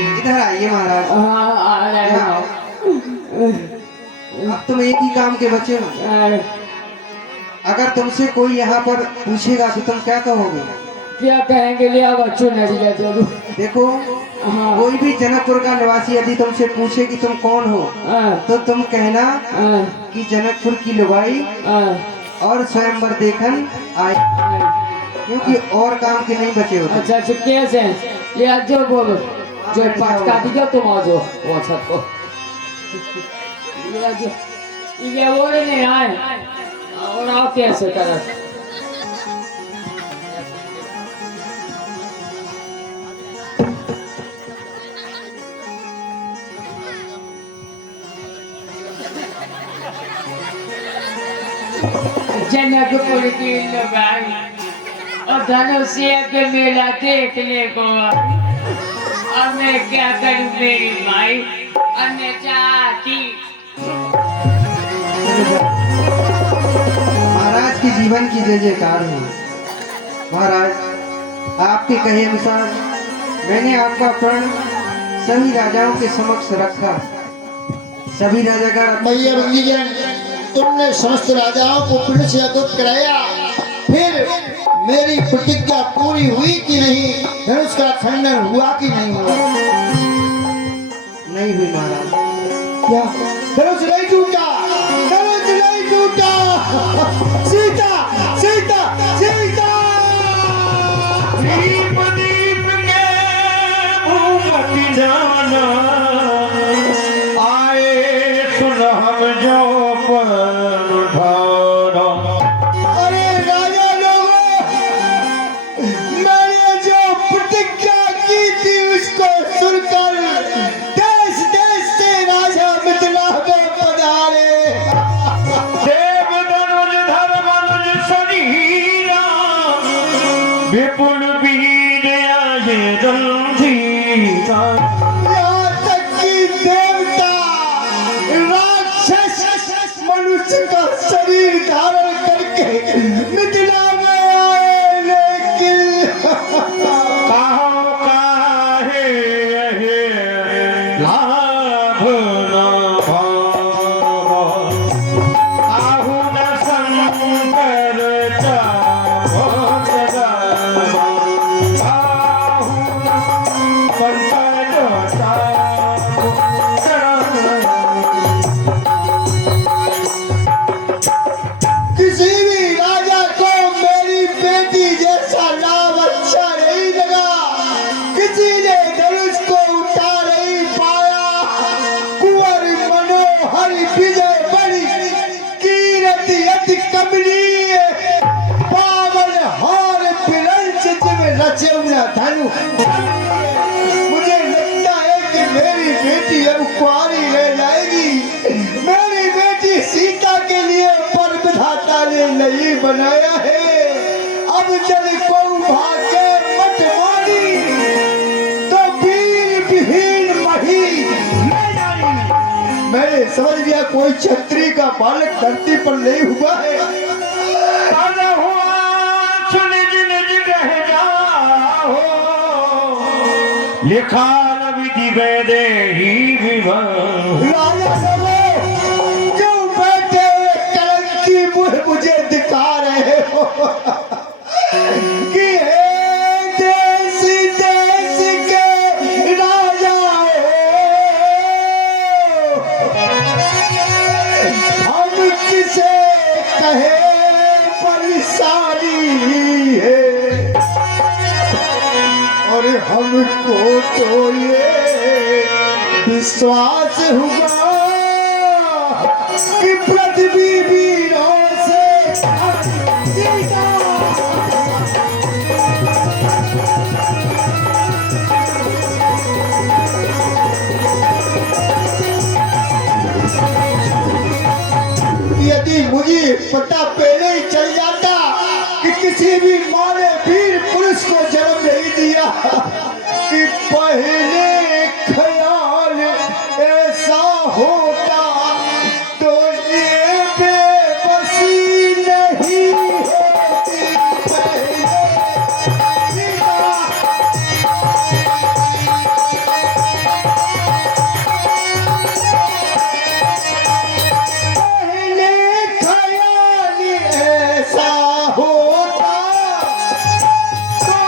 इधर आइए महाराज। आ रहे हो। अब तुम एक ही काम के बचे हो। अगर तुमसे कोई यहाँ पर पूछेगा तो तुम क्या कहोगे? क्या कहेंगे? लिया बच्चों नजरिया जरूर। देखो, कोई भी जनकपुर का निवासी यदि तुमसे पूछे कि तुम कौन हो, तो तुम कहना कि जनकपुर की लुगाई और स्वयंवर देखन आई, क्योंकि और काम के नहीं बचे होते। अच्छा अच्छा, कैसे लिया जो बोलो, जो पटका दियो तुम आ जाओ वो छत को। लिया जो ये वो नहीं आए और आओ कैसे कर जनकपुर की लगाई और धनुषिया के मेला देखने को आई। अब मैं क्या करूं मेरी भाई, अन्य चाहती। महाराज की जीवन की जय जयकार हो। महाराज आपके कहे अनुसार मैंने आपका प्रण सभी राजाओं के समक्ष रखा। सभी राजा का भैया बंदीजन, तुमने समस्त राजाओं को पीड़ से अवगत कराया, फिर मेरी प्रतिज्ञा पूरी हुई कि नहीं? धनुष का खंडन हुआ कि नहीं हुआ? नहीं हुई महाराज। क्या धनुष नहीं टूटा? धनुष नहीं टूटा। सीता सीता सीता दीप दीप के भूमति जाना, आए सुन हम जो पर उठाना। अरे राजा लोगों, मैंने जो प्रतिज्ञा की थी उसको सुनकर देश देश से राजा मिथिला में पधारे। देव धनुष धर्मनुज शरीरा, विपुल वीर आये रणधीरा। यहाँ तक कि देवता राक्षस मनुष्य का शरीर धारण करके मिथिला में आए, लेकिन कहो काहे यहे लाभ न भावा, आहु न शंकर चाहो जगवा, आहु न शंकर चाहो जगवा। किसी भी राजा को मेरी बेटी जैसा नाम अच्छा नहीं लगा। किसी ने धनुष को उठा नहीं पाया। कुंवर मनोहर विजय बड़ी कीरति अति कमनीय, पावन हार विरंच जिम रचे न धनु। मुझे लगता है कि मेरी बेटी अब कुंवारी रह जाएगी। मेरी बेटी सीता के लिए पर विधाता ने नहीं बनाया है। अब जब को भाग्य मत मानी तो वीर विहीन मही ले जानी। मैंने समझ लिया कोई क्षत्रिय का बालक धरती पर नहीं हुआ है। ताजा हुआ सुन जिन जगह जाओ, लिखा न विधि वैदे ही विवाह। राजा लोगों, क्यों बैठे हुए कलंकी मुंह मुझे दिखा रहे हो कि हे देश देश के राजा हम किसे कहे परेशानी है, और हमको तो ये विश्वास हुआ कि पृथ्वी वीरों से जीता। यदि मुझे पता पहले ही चल जाता कि किसी भी माँ ने वीर पुरुष को जन्म नहीं दिया, कि पहले ख्याल ऐसा होता, तो ये बेबसी नहीं होती। पहले ख्याल ऐसा होता, तो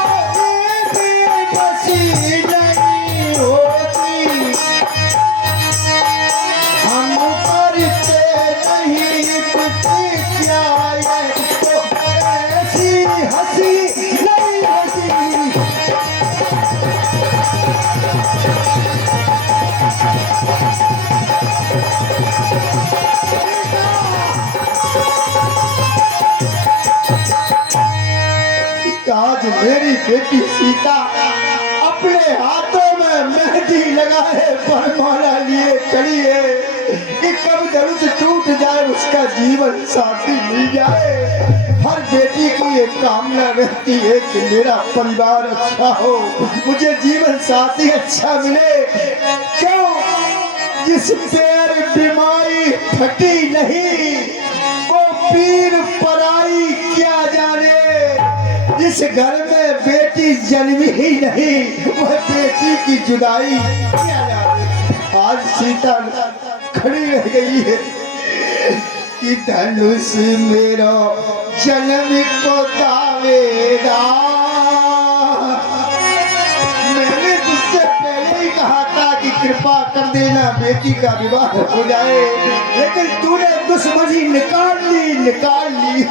ये बेबसी नहीं होती। हम करते नहीं कुछ क्या ये, तो ऐसी हंसी नहीं होती। आज मेरी बेटी सीता अपने हाथों में मेहंदी लगाए वरमाला लिए खड़ी है कि कब धनुष टूट जाए उसका जीवन साथी मिल जाए। हर बेटी की एक कामना रहती है कि मेरा परिवार अच्छा हो, मुझे जीवन साथी अच्छा मिले। क्यों? जिस पैर बीमारी फटी नहीं, वो पीर पराई क्या जाने। जिस घर में बेटी जन्मी ही नहीं, वह बेटी की जुदाई क्या जाने। आज सीता खड़ी रह गई है कि धनुष मेरो जन्म को दावेदार। मैंने तुझसे पहले ही कहा था कि कृपा कर देना बेटी का विवाह हो जाए, लेकिन तूने दुश्मनी निकाल ली।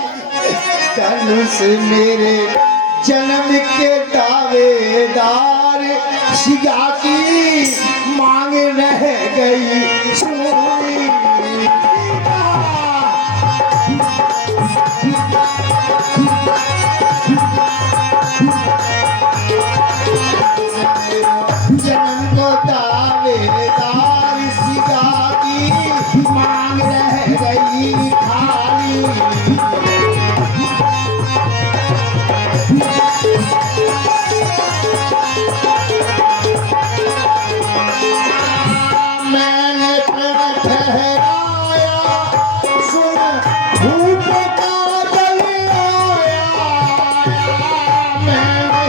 धनुष मेरे जन्म के दावेदार, सिया की मांग रह गई सोनी। जन्म को दावेदार, सिया की मांग रह गई खाली। मैंने प्रण ठहराया, सुन धूप का जल आया। मैंने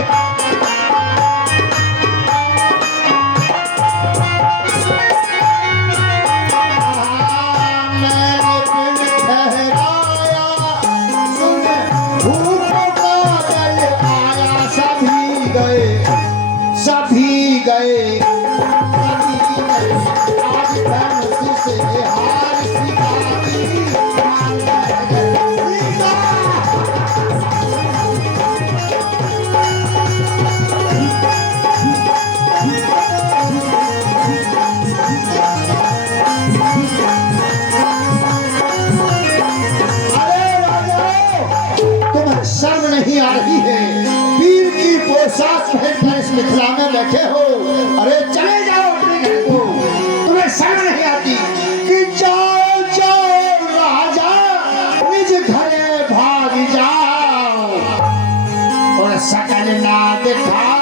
प्रण ठहराया, सुन धूप का जल आया। सभी गए, सभी गए, आज धनुष से हार सिखाती मांग रह गई। अरे राजाओं, तुम्हें शर्म नहीं आ रही है? वीर की पोशाक पहनकर इस मिथिला में बैठे हो। अरे चले जाओ अपने घर को, तुम्हें शर्म नहीं आती? कि जाओ जाओ राजा, निज घरे भाग जाओ और सकल ना दिखा